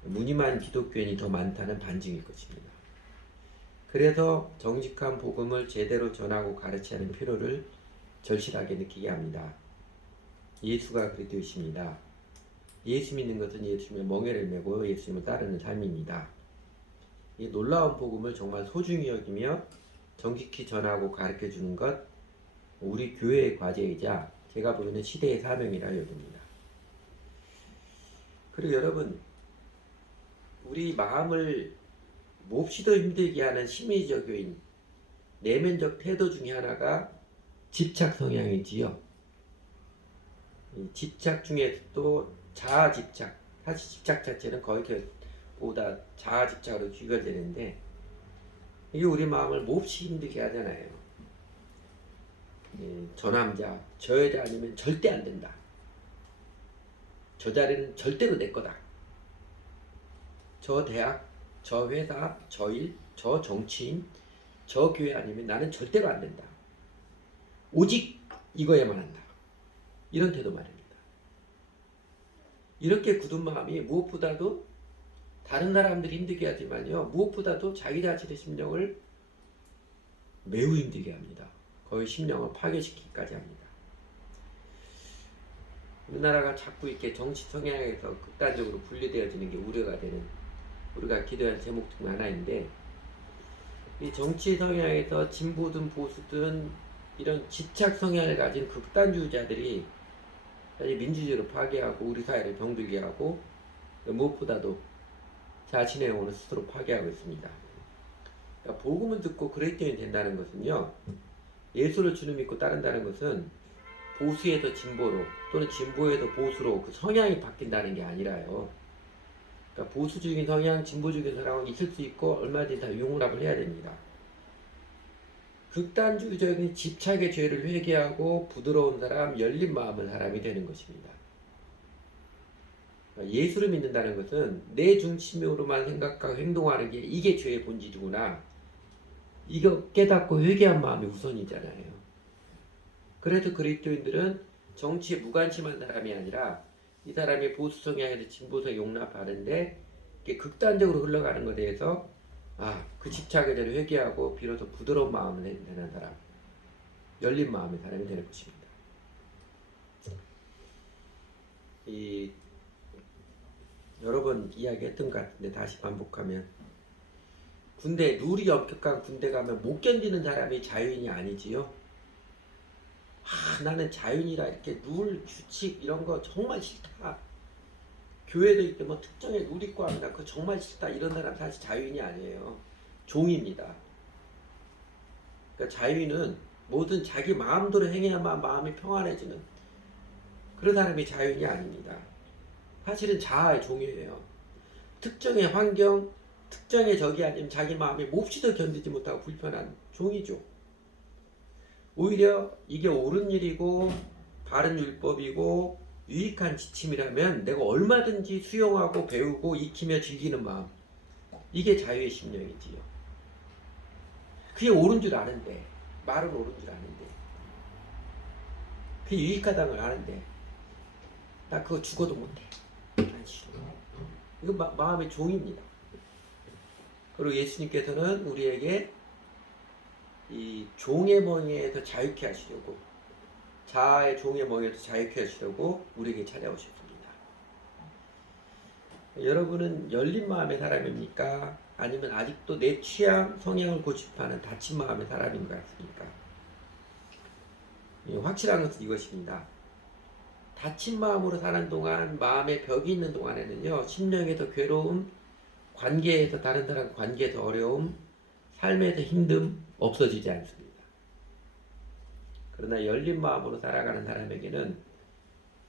무늬만 기독교인이 더 많다는 반증일 것입니다. 그래서 정직한 복음을 제대로 전하고 가르쳐야 하는 필요를 절실하게 느끼게 합니다. 예수가 그리스도이십니다. 예수 믿는 것은 예수님의 멍에를 메고 예수님을 따르는 삶입니다. 이 놀라운 복음을 정말 소중히 여기며 정직히 전하고 가르쳐 주는 것, 우리 교회의 과제이자 제가 보기에는 시대의 사명이라 여깁니다. 그리고 여러분, 우리 마음을 몹시도 힘들게 하는 심리적인 내면적 태도 중에 하나가 집착 성향이지요. 이 집착 중에서도 자아 집착, 사실 집착 자체는 거의 보다 자아 집착으로 귀결되는데 이게 우리 마음을 몹시 힘들게 하잖아요. 저 남자, 저 여자 아니면 절대 안 된다. 저 자리는 절대로 내 거다. 저 대학, 저 회사, 저 일, 저 정치인, 저 교회 아니면 나는 절대로 안 된다. 오직 이거에만 한다. 이런 태도 말입니다. 이렇게 굳은 마음이 무엇보다도 다른 사람들이 힘들게 하지만요, 무엇보다도 자기 자신의 심령을 매우 힘들게 합니다. 거의 심령을 파괴시키기까지 합니다. 우리나라가 자꾸 이렇게 정치 성향에서 극단적으로 분리되어지는 게 우려가 되는, 우리가 기도할 제목 중 하나인데, 이 정치 성향에서 진보든 보수든 이런 집착 성향을 가진 극단주의자들이 사실 민주주의를 파괴하고 우리 사회를 병들게 하고 무엇보다도 자신의 영혼을 스스로 파괴하고 있습니다. 그러니까 복음을 듣고 그리스도인이 된다는 것은요, 예수를 주님 믿고 따른다는 것은 보수에서 진보로 또는 진보에서 보수로 그 성향이 바뀐다는 게 아니라요. 그러니까 보수적인 성향, 진보적인 성향은 있을 수 있고 얼마든지 다 융합을 해야 됩니다. 극단주의적인 집착의 죄를 회개하고 부드러운 사람, 열린 마음의 사람이 되는 것입니다. 예수를 믿는다는 것은 내 중심으로만 생각하고 행동하는 게 이게 죄의 본질이구나. 이거 깨닫고 회개한 마음이 우선이잖아요. 그래서 그리스도인들은 정치에 무관심한 사람이 아니라 이 사람이 보수 성향에서 진보성 용납하는데 이게 극단적으로 흘러가는 것에 대해서 그 집착에 대해 회개하고 비로소 부드러운 마음을 내는 사람, 열린 마음의 사람이 되는 것입니다. 여러 번 이야기했던 것 같은데 다시 반복하면, 군대 룰이 엄격한 군대 가면 못 견디는 사람이 자유인이 아니지요. 나는 자유인이라 이렇게 룰, 규칙 이런 거 정말 싫다. 교회도 있때 뭐 특정의 룰 있고 합니다. 그거 정말 싫다. 이런 사람 사실 자유인이 아니에요. 종입니다. 그러니까 자유인은 뭐든 자기 마음대로 행해야만 마음이 평안해지는 그런 사람이 자유인이 아닙니다. 사실은 자아의 종이에요. 특정의 환경, 특정의 적이 아니면 자기 마음이 몹시도 견디지 못하고 불편한 종이죠. 오히려 이게 옳은 일이고 바른 율법이고 유익한 지침이라면 내가 얼마든지 수용하고 배우고 익히며 즐기는 마음, 이게 자유의 심령이지요. 그게 옳은 줄 아는데, 말은 옳은 줄 아는데, 그게 유익하다는 걸 아는데 나 그거 죽어도 못해. 난 싫어. 이거 마음의 종입니다. 그리고 예수님께서는 우리에게 이 종의 멍에에서 자유케 하시려고, 자아의 종의 멍에서 자유케 하시려고 우리에게 찾아오셨습니다. 여러분은 열린 마음의 사람입니까? 아니면 아직도 내 취향, 성향을 고집하는 닫힌 마음의 사람인 것 같습니까? 확실한 것은 이것입니다. 닫힌 마음으로 사는 동안, 마음에 벽이 있는 동안에는요, 심령에서 괴로움, 관계에서 다른 사람 관계에서 어려움, 삶에서 힘듦 없어지지 않습니다. 그러나 열린 마음으로 살아가는 사람에게는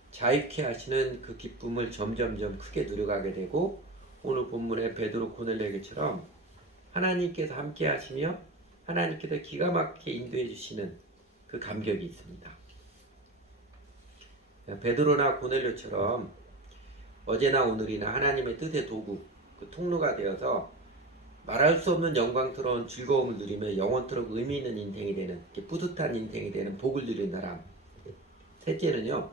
자유케 하시는 그 기쁨을 점점점 크게 누려가게 되고, 오늘 본문의 베드로 고넬료에게처럼 하나님께서 함께 하시며 하나님께서 기가 막히게 인도해 주시는 그 감격이 있습니다. 베드로나 고넬료처럼 어제나 오늘이나 하나님의 뜻의 도구, 그 통로가 되어서 말할 수 없는 영광스러운 즐거움을 누리며 영원토록 의미 있는 인생이 되는, 뿌듯한 인생이 되는 복을 누리는 사람. 셋째는요,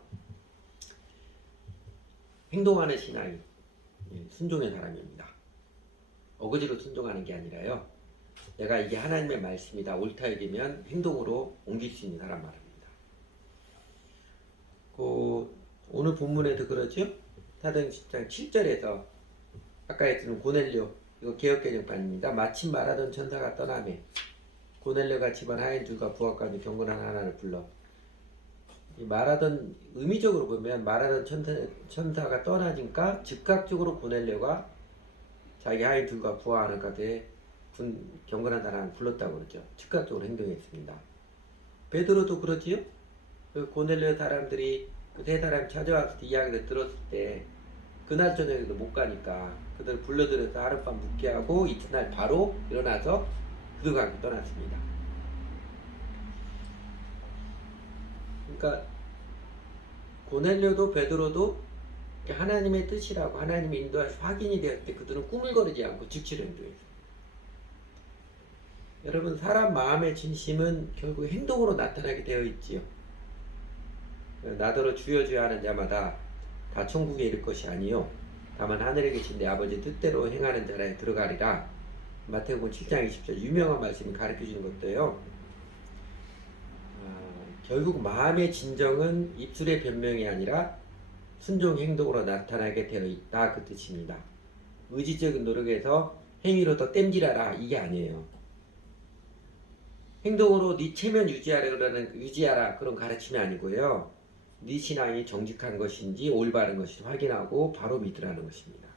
행동하는 신앙이 순종의 사람입니다. 어거지로 순종하는 게 아니라요, 내가 이게 하나님의 말씀이다, 옳다 여기면 행동으로 옮길 수 있는 사람 말입니다. 오늘 본문에도 그러죠. 사도행전 7절에서 아까 했던 고넬료, 이거 개역개정판입니다. 마침 말하던 천사가 떠나매 고넬료가 집안 하인들과 부하까지 경건한 하나를 불러. 이 말하던, 의미적으로 보면 말하던 천사가 떠나니까 즉각적으로 고넬료가 자기 하인들과 부하 하나까지 경건한 사람을 불렀다고 그러죠. 즉각적으로 행동했습니다. 베드로도 그러지요. 그 고넬료 사람들이 그 세 사람 찾아와서 이야기를 들었을 때 그날 저녁에도 못 가니까 그들 불러들여서 하룻밤 묵게 하고 이튿날 바로 일어나서 그들과 함께 떠났습니다. 그러니까 고넬료도 베드로도 하나님의 뜻이라고 하나님의 인도하시 확인이 되었을 때 그들은 꾸물거리지 않고 즉시로 행동했어요. 여러분, 사람 마음의 진심은 결국 행동으로 나타나게 되어 있지요. 나더러 주여 주여 하는 자마다 다 천국에 이를 것이 아니요 다만 하늘에 계신 내 아버지 뜻대로 행하는 자라에 들어가리라. 마태복음 7장 20절 유명한 말씀이 가르쳐주는 것도요. 결국 마음의 진정은 입술의 변명이 아니라 순종 행동으로 나타나게 되어 있다, 그 뜻입니다. 의지적인 노력에서 행위로 더 땜질하라, 이게 아니에요. 행동으로 네 체면 유지하라 그런 가르침이 아니고요. 네 신앙이 정직한 것인지 올바른 것인지 확인하고 바로 믿으라는 것입니다.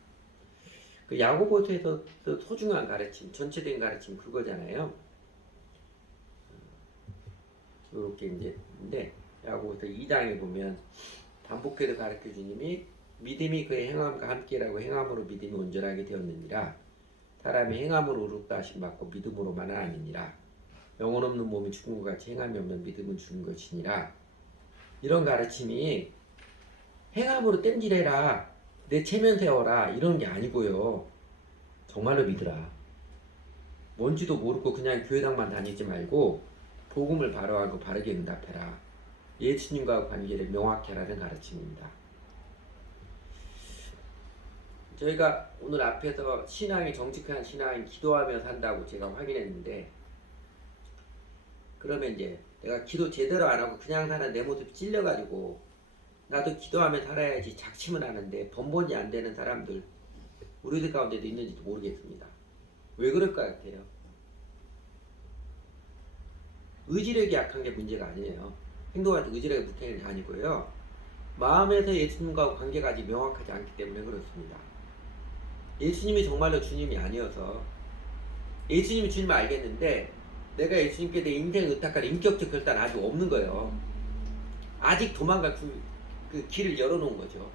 그 야고보서에서 소중한 가르침, 전체적인 가르침 그거잖아요. 이렇게 이제 근데 야고보서 2장에 보면 반복해서 가르쳐 주님이 믿음이 그의 행함과 함께라고 행함으로 믿음이 온전하게 되었느니라. 사람이 행함으로 의롭다 하심 받고 믿음으로만은 아니니라. 영혼 없는 몸이 죽은 것 같이 행함이 없는 믿음은 죽은 것이니라. 이런 가르침이 행함으로 땜질해라, 내 체면 세워라 이런 게 아니고요. 정말로 믿으라. 뭔지도 모르고 그냥 교회당만 다니지 말고 복음을 바로 알고 바르게 응답해라. 예수님과 관계를 명확히 하라는 가르침입니다. 저희가 오늘 앞에서 신앙이 정직한 신앙이 기도하며 산다고 제가 확인했는데, 그러면 이제 내가 기도 제대로 안 하고 그냥 사는 내 모습이 찔려가지고 나도 기도하며 살아야지 작심은 하는데 번번이 안 되는 사람들 우리들 가운데도 있는지도 모르겠습니다. 왜 그럴 것 같아요? 의지력이 약한 게 문제가 아니에요. 행동할 때 의지력이 못하는 게 아니고요. 마음에서 예수님과 관계가 아직 명확하지 않기 때문에 그렇습니다. 예수님이 정말로 주님이 아니어서, 예수님이 주님을 알겠는데 내가 예수님께 내 인생을 의탁할 인격적 결단은 아직 없는 거예요. 아직 도망갈 그 길을 열어놓은 거죠.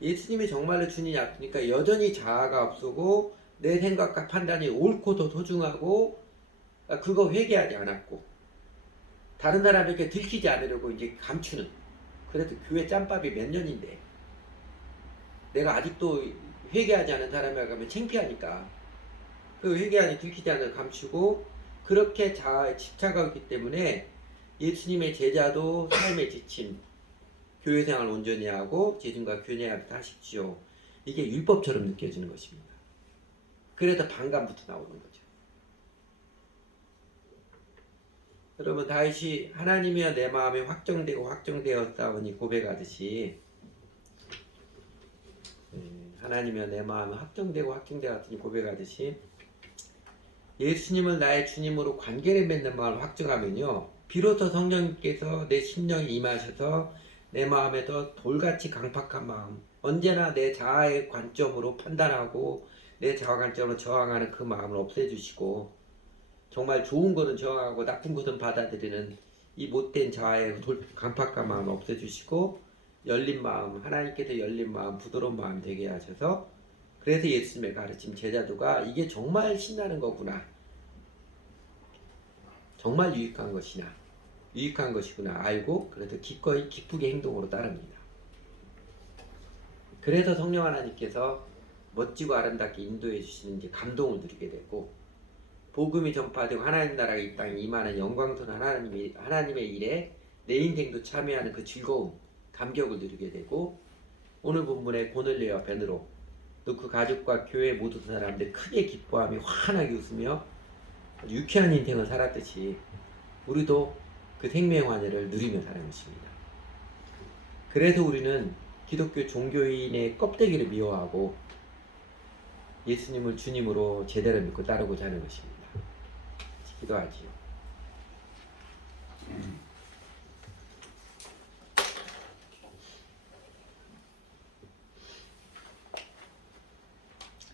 예수님이 정말로 주님이 아프니까 여전히 자아가 앞서고 내 생각과 판단이 옳고 더 소중하고 그거 회개하지 않았고 다른 사람에게 들키지 않으려고 이제 감추는, 그래도 교회 짬밥이 몇 년인데 내가 아직도 회개하지 않은 사람에 가면 창피하니까 그 회개하니 들키지 않을 감추고 그렇게 자아에 집착하고 있기 때문에 예수님의 제자도 삶의 지침, 교회생활 온전히 하고 제중과 교제하듯 하십시오. 이게 율법처럼 느껴지는 것입니다. 그래서 반감부터 나오는 거죠. 여러분, 다윗이 하나님이여 내 마음에 확정되고 확정되었사오니 고백하듯이, 하나님이여 내 마음에 확정되고 확정되었으니 고백하듯이 예수님을 나의 주님으로 관계를 맺는 마음을 확정하면요, 비로소 성령님께서 내 심령에 임하셔서 내 마음에서 돌같이 강팍한 마음, 언제나 내 자아의 관점으로 판단하고 내 자아 관점으로 저항하는 그 마음을 없애주시고, 정말 좋은 것은 저항하고 나쁜 것은 받아들이는 이 못된 자아의 강팍한 마음을 없애주시고 열린 마음, 하나님께서 열린 마음, 부드러운 마음 되게 하셔서, 그래서 예수님의 가르침 제자도가 이게 정말 신나는 거구나, 정말 유익한 것이구나 알고 그래서 기꺼이 기쁘게 행동으로 따릅니다. 그래서 성령 하나님께서 멋지고 아름답게 인도해 주시는 이제 감동을 누리게 되고, 복음이 전파되고 하나님 나라가 이 땅에 임하는 영광스러운 하나님의 일에 내 인생도 참여하는 그 즐거움, 감격을 누리게 되고, 오늘 본문의 고넬료와 베드로 또 그 가족과 교회 모든 사람들 크게 기뻐하며 환하게 웃으며 유쾌한 인생을 살았듯이 우리도 그 생명의 환희를 누리며 사는 것입니다. 그래서 우리는 기독교 종교인의 껍데기를 미워하고 예수님을 주님으로 제대로 믿고 따르고자 하는 것입니다. 기도하지요.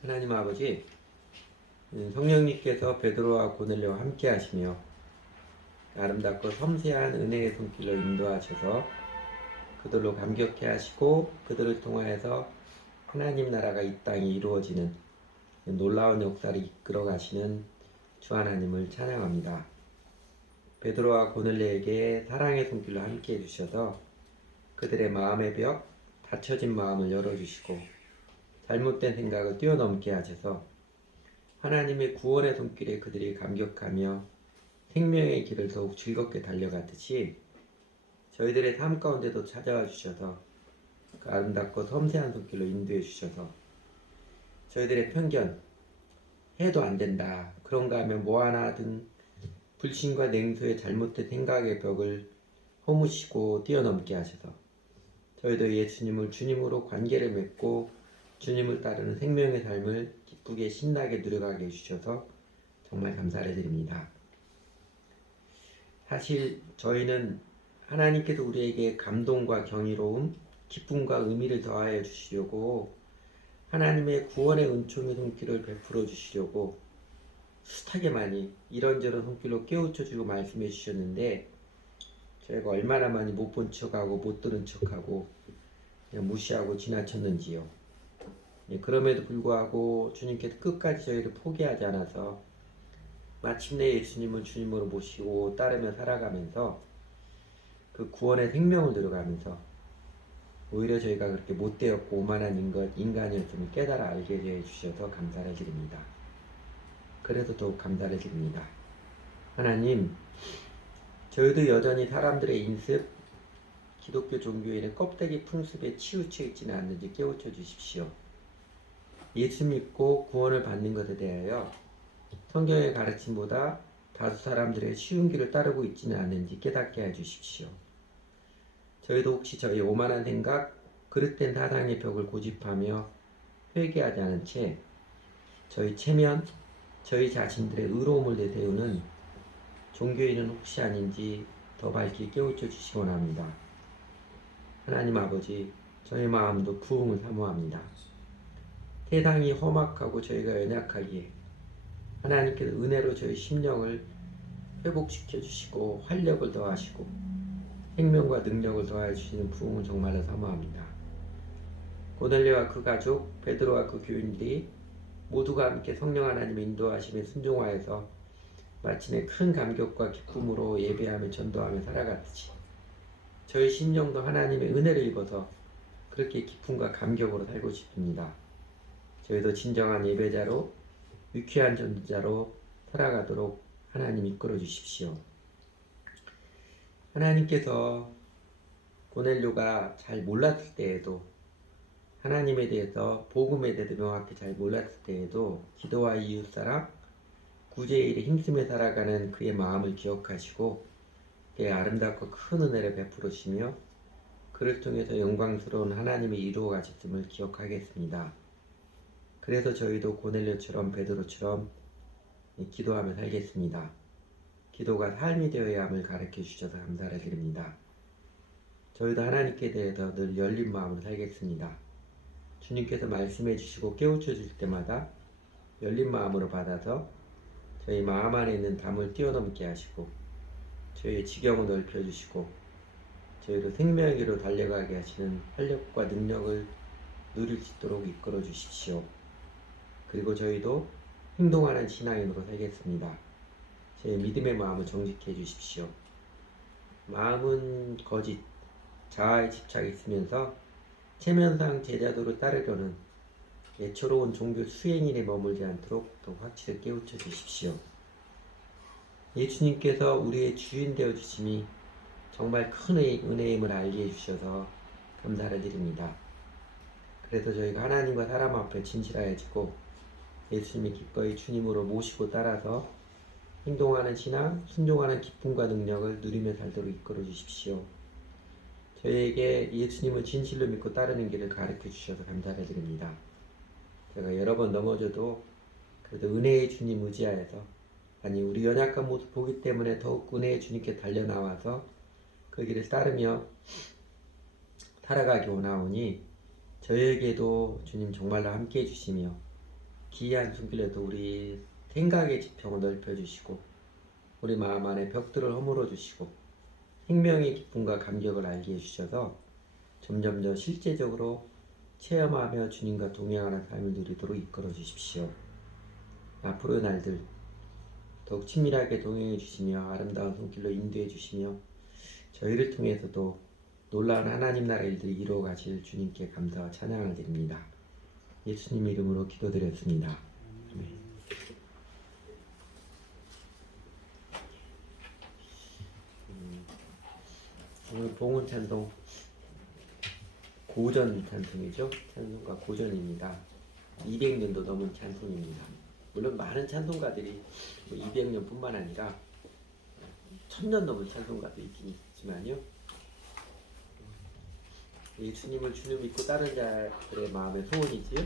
하나님 아버지, 성령님께서 베드로와 고넬료와 함께 하시며 아름답고 섬세한 은혜의 손길로 인도하셔서 그들로 감격해 하시고 그들을 통하여서 하나님 나라가 이 땅에 이루어지는 놀라운 역사를 이끌어 가시는 주 하나님을 찬양합니다. 베드로와 고넬료에게 사랑의 손길로 함께 해주셔서 그들의 마음의 벽, 닫혀진 마음을 열어주시고 잘못된 생각을 뛰어넘게 하셔서 하나님의 구원의 손길에 그들이 감격하며 생명의 길을 더욱 즐겁게 달려가듯이 저희들의 삶 가운데도 찾아와 주셔서 그 아름답고 섬세한 손길로 인도해 주셔서 저희들의 편견, 해도 안 된다, 그런가 하면 뭐하나 등 불신과 냉소의 잘못된 생각의 벽을 허무시고 뛰어넘게 하셔서 저희도 예수님을 주님으로 관계를 맺고 주님을 따르는 생명의 삶을 기쁘게 신나게 누려가게 해주셔서 정말 감사를 드립니다. 사실 저희는 하나님께서 우리에게 감동과 경이로움, 기쁨과 의미를 더하여 주시려고 하나님의 구원의 은총의 손길을 베풀어 주시려고 숱하게 많이 이런저런 손길로 깨우쳐주고 말씀해 주셨는데 저희가 얼마나 많이 못 본 척하고 못 들은 척하고 그냥 무시하고 지나쳤는지요. 그럼에도 불구하고 주님께서 끝까지 저희를 포기하지 않아서 마침내 예수님을 주님으로 모시고 따르며 살아가면서 그 구원의 생명을 들어가면서 오히려 저희가 그렇게 못되었고 오만한 인간이었음을 깨달아 알게 해주셔서 감사를 드립니다. 그래서 더욱 감사를 드립니다. 하나님, 저희도 여전히 사람들의 인습, 기독교 종교인의 껍데기 풍습에 치우쳐 있지는 않는지 깨우쳐 주십시오. 예수 믿고 구원을 받는 것에 대하여 성경의 가르침보다 다수 사람들의 쉬운 길을 따르고 있지는 않는지 깨닫게 해주십시오. 저희도 혹시 저희 오만한 생각, 그릇된 사상의 벽을 고집하며 회개하지 않은 채 저희 체면, 저희 자신들의 의로움을 내세우는 종교인은 혹시 아닌지 더 밝게 깨우쳐 주시기 원합니다. 하나님 아버지, 저희 마음도 부흥을 사모합니다. 세상이 험악하고 저희가 연약하기에 하나님께서 은혜로 저희 심령을 회복시켜 주시고 활력을 더하시고 생명과 능력을 더하여 주시는 부흥을 정말로 사모합니다. 고넬료와 그 가족, 베드로와 그 교인들이 모두가 함께 성령 하나님의 인도하심에 순종하여서 마침내 큰 감격과 기쁨으로 예배하며 전도하며 살아갔듯이 저희 심령도 하나님의 은혜를 입어서 그렇게 기쁨과 감격으로 살고 싶습니다. 저희도 진정한 예배자로 유쾌한 전도자로 살아가도록 하나님 이끌어 주십시오. 하나님께서 고넬료가 잘 몰랐을 때에도 하나님에 대해서 복음에 대해서 명확히 잘 몰랐을 때에도 기도와 이웃사랑, 구제의 일에 힘쓰며 살아가는 그의 마음을 기억하시고 그의 아름답고 큰 은혜를 베풀어 주시며 그를 통해서 영광스러운 하나님이 이루어 가셨음을 기억하겠습니다. 그래서 저희도 고넬료처럼 베드로처럼 기도하며 살겠습니다. 기도가 삶이 되어야 함을 가르쳐 주셔서 감사를 드립니다. 저희도 하나님께 대해서 늘 열린 마음으로 살겠습니다. 주님께서 말씀해 주시고 깨우쳐 주실 때마다 열린 마음으로 받아서 저희 마음 안에 있는 담을 뛰어넘게 하시고 저희의 지경을 넓혀 주시고 저희를 생명의 길로 달려가게 하시는 활력과 능력을 누릴 수 있도록 이끌어 주십시오. 그리고 저희도 행동하는 신앙인으로 살겠습니다. 제 믿음의 마음을 정직해 주십시오. 마음은 거짓, 자아에 집착이 있으면서 체면상 제자도를 따르려는 예초로운 종교 수행인에 머물지 않도록 더 확실히 깨우쳐 주십시오. 예수님께서 우리의 주인 되어 주심이 정말 큰 은혜임을 알게 해주셔서 감사를 드립니다. 그래서 저희가 하나님과 사람 앞에 진실하여지고 예수님이 기꺼이 주님으로 모시고 따라서 행동하는 신앙, 순종하는 기쁨과 능력을 누리며 살도록 이끌어 주십시오. 저희에게 예수님을 진실로 믿고 따르는 길을 가르쳐 주셔서 감사를 드립니다. 제가 여러 번 넘어져도 그래도 은혜의 주님 의지하여서, 아니 우리 연약한 모습 보기 때문에 더욱 은혜의 주님께 달려나와서 그 길을 따르며 살아가기 원하오니, 저에게도 주님 정말로 함께 해주시며 기이한 손길에도 우리 생각의 지평을 넓혀주시고 우리 마음 안에 벽들을 허물어 주시고 생명의 기쁨과 감격을 알게 해주셔서 점점 더 실제적으로 체험하며 주님과 동행하는 삶을 누리도록 이끌어 주십시오. 앞으로의 날들 더욱 친밀하게 동행해 주시며 아름다운 손길로 인도해 주시며 저희를 통해서도 놀라운 하나님 나라 일들이 이루어 가실 주님께 감사와 찬양을 드립니다. 예수님 이름으로 기도드렸습니다. 아멘. 오늘 봉헌 찬송 고전 찬송이죠. 찬송가 고전입니다. 200년도 넘은 찬송입니다. 물론 많은 찬송가들이 200년뿐만 아니라 1000년 넘은 찬송가도 있긴 있지만요. 예수님을 주님 믿고 따른 자들의 마음의 소원이지요.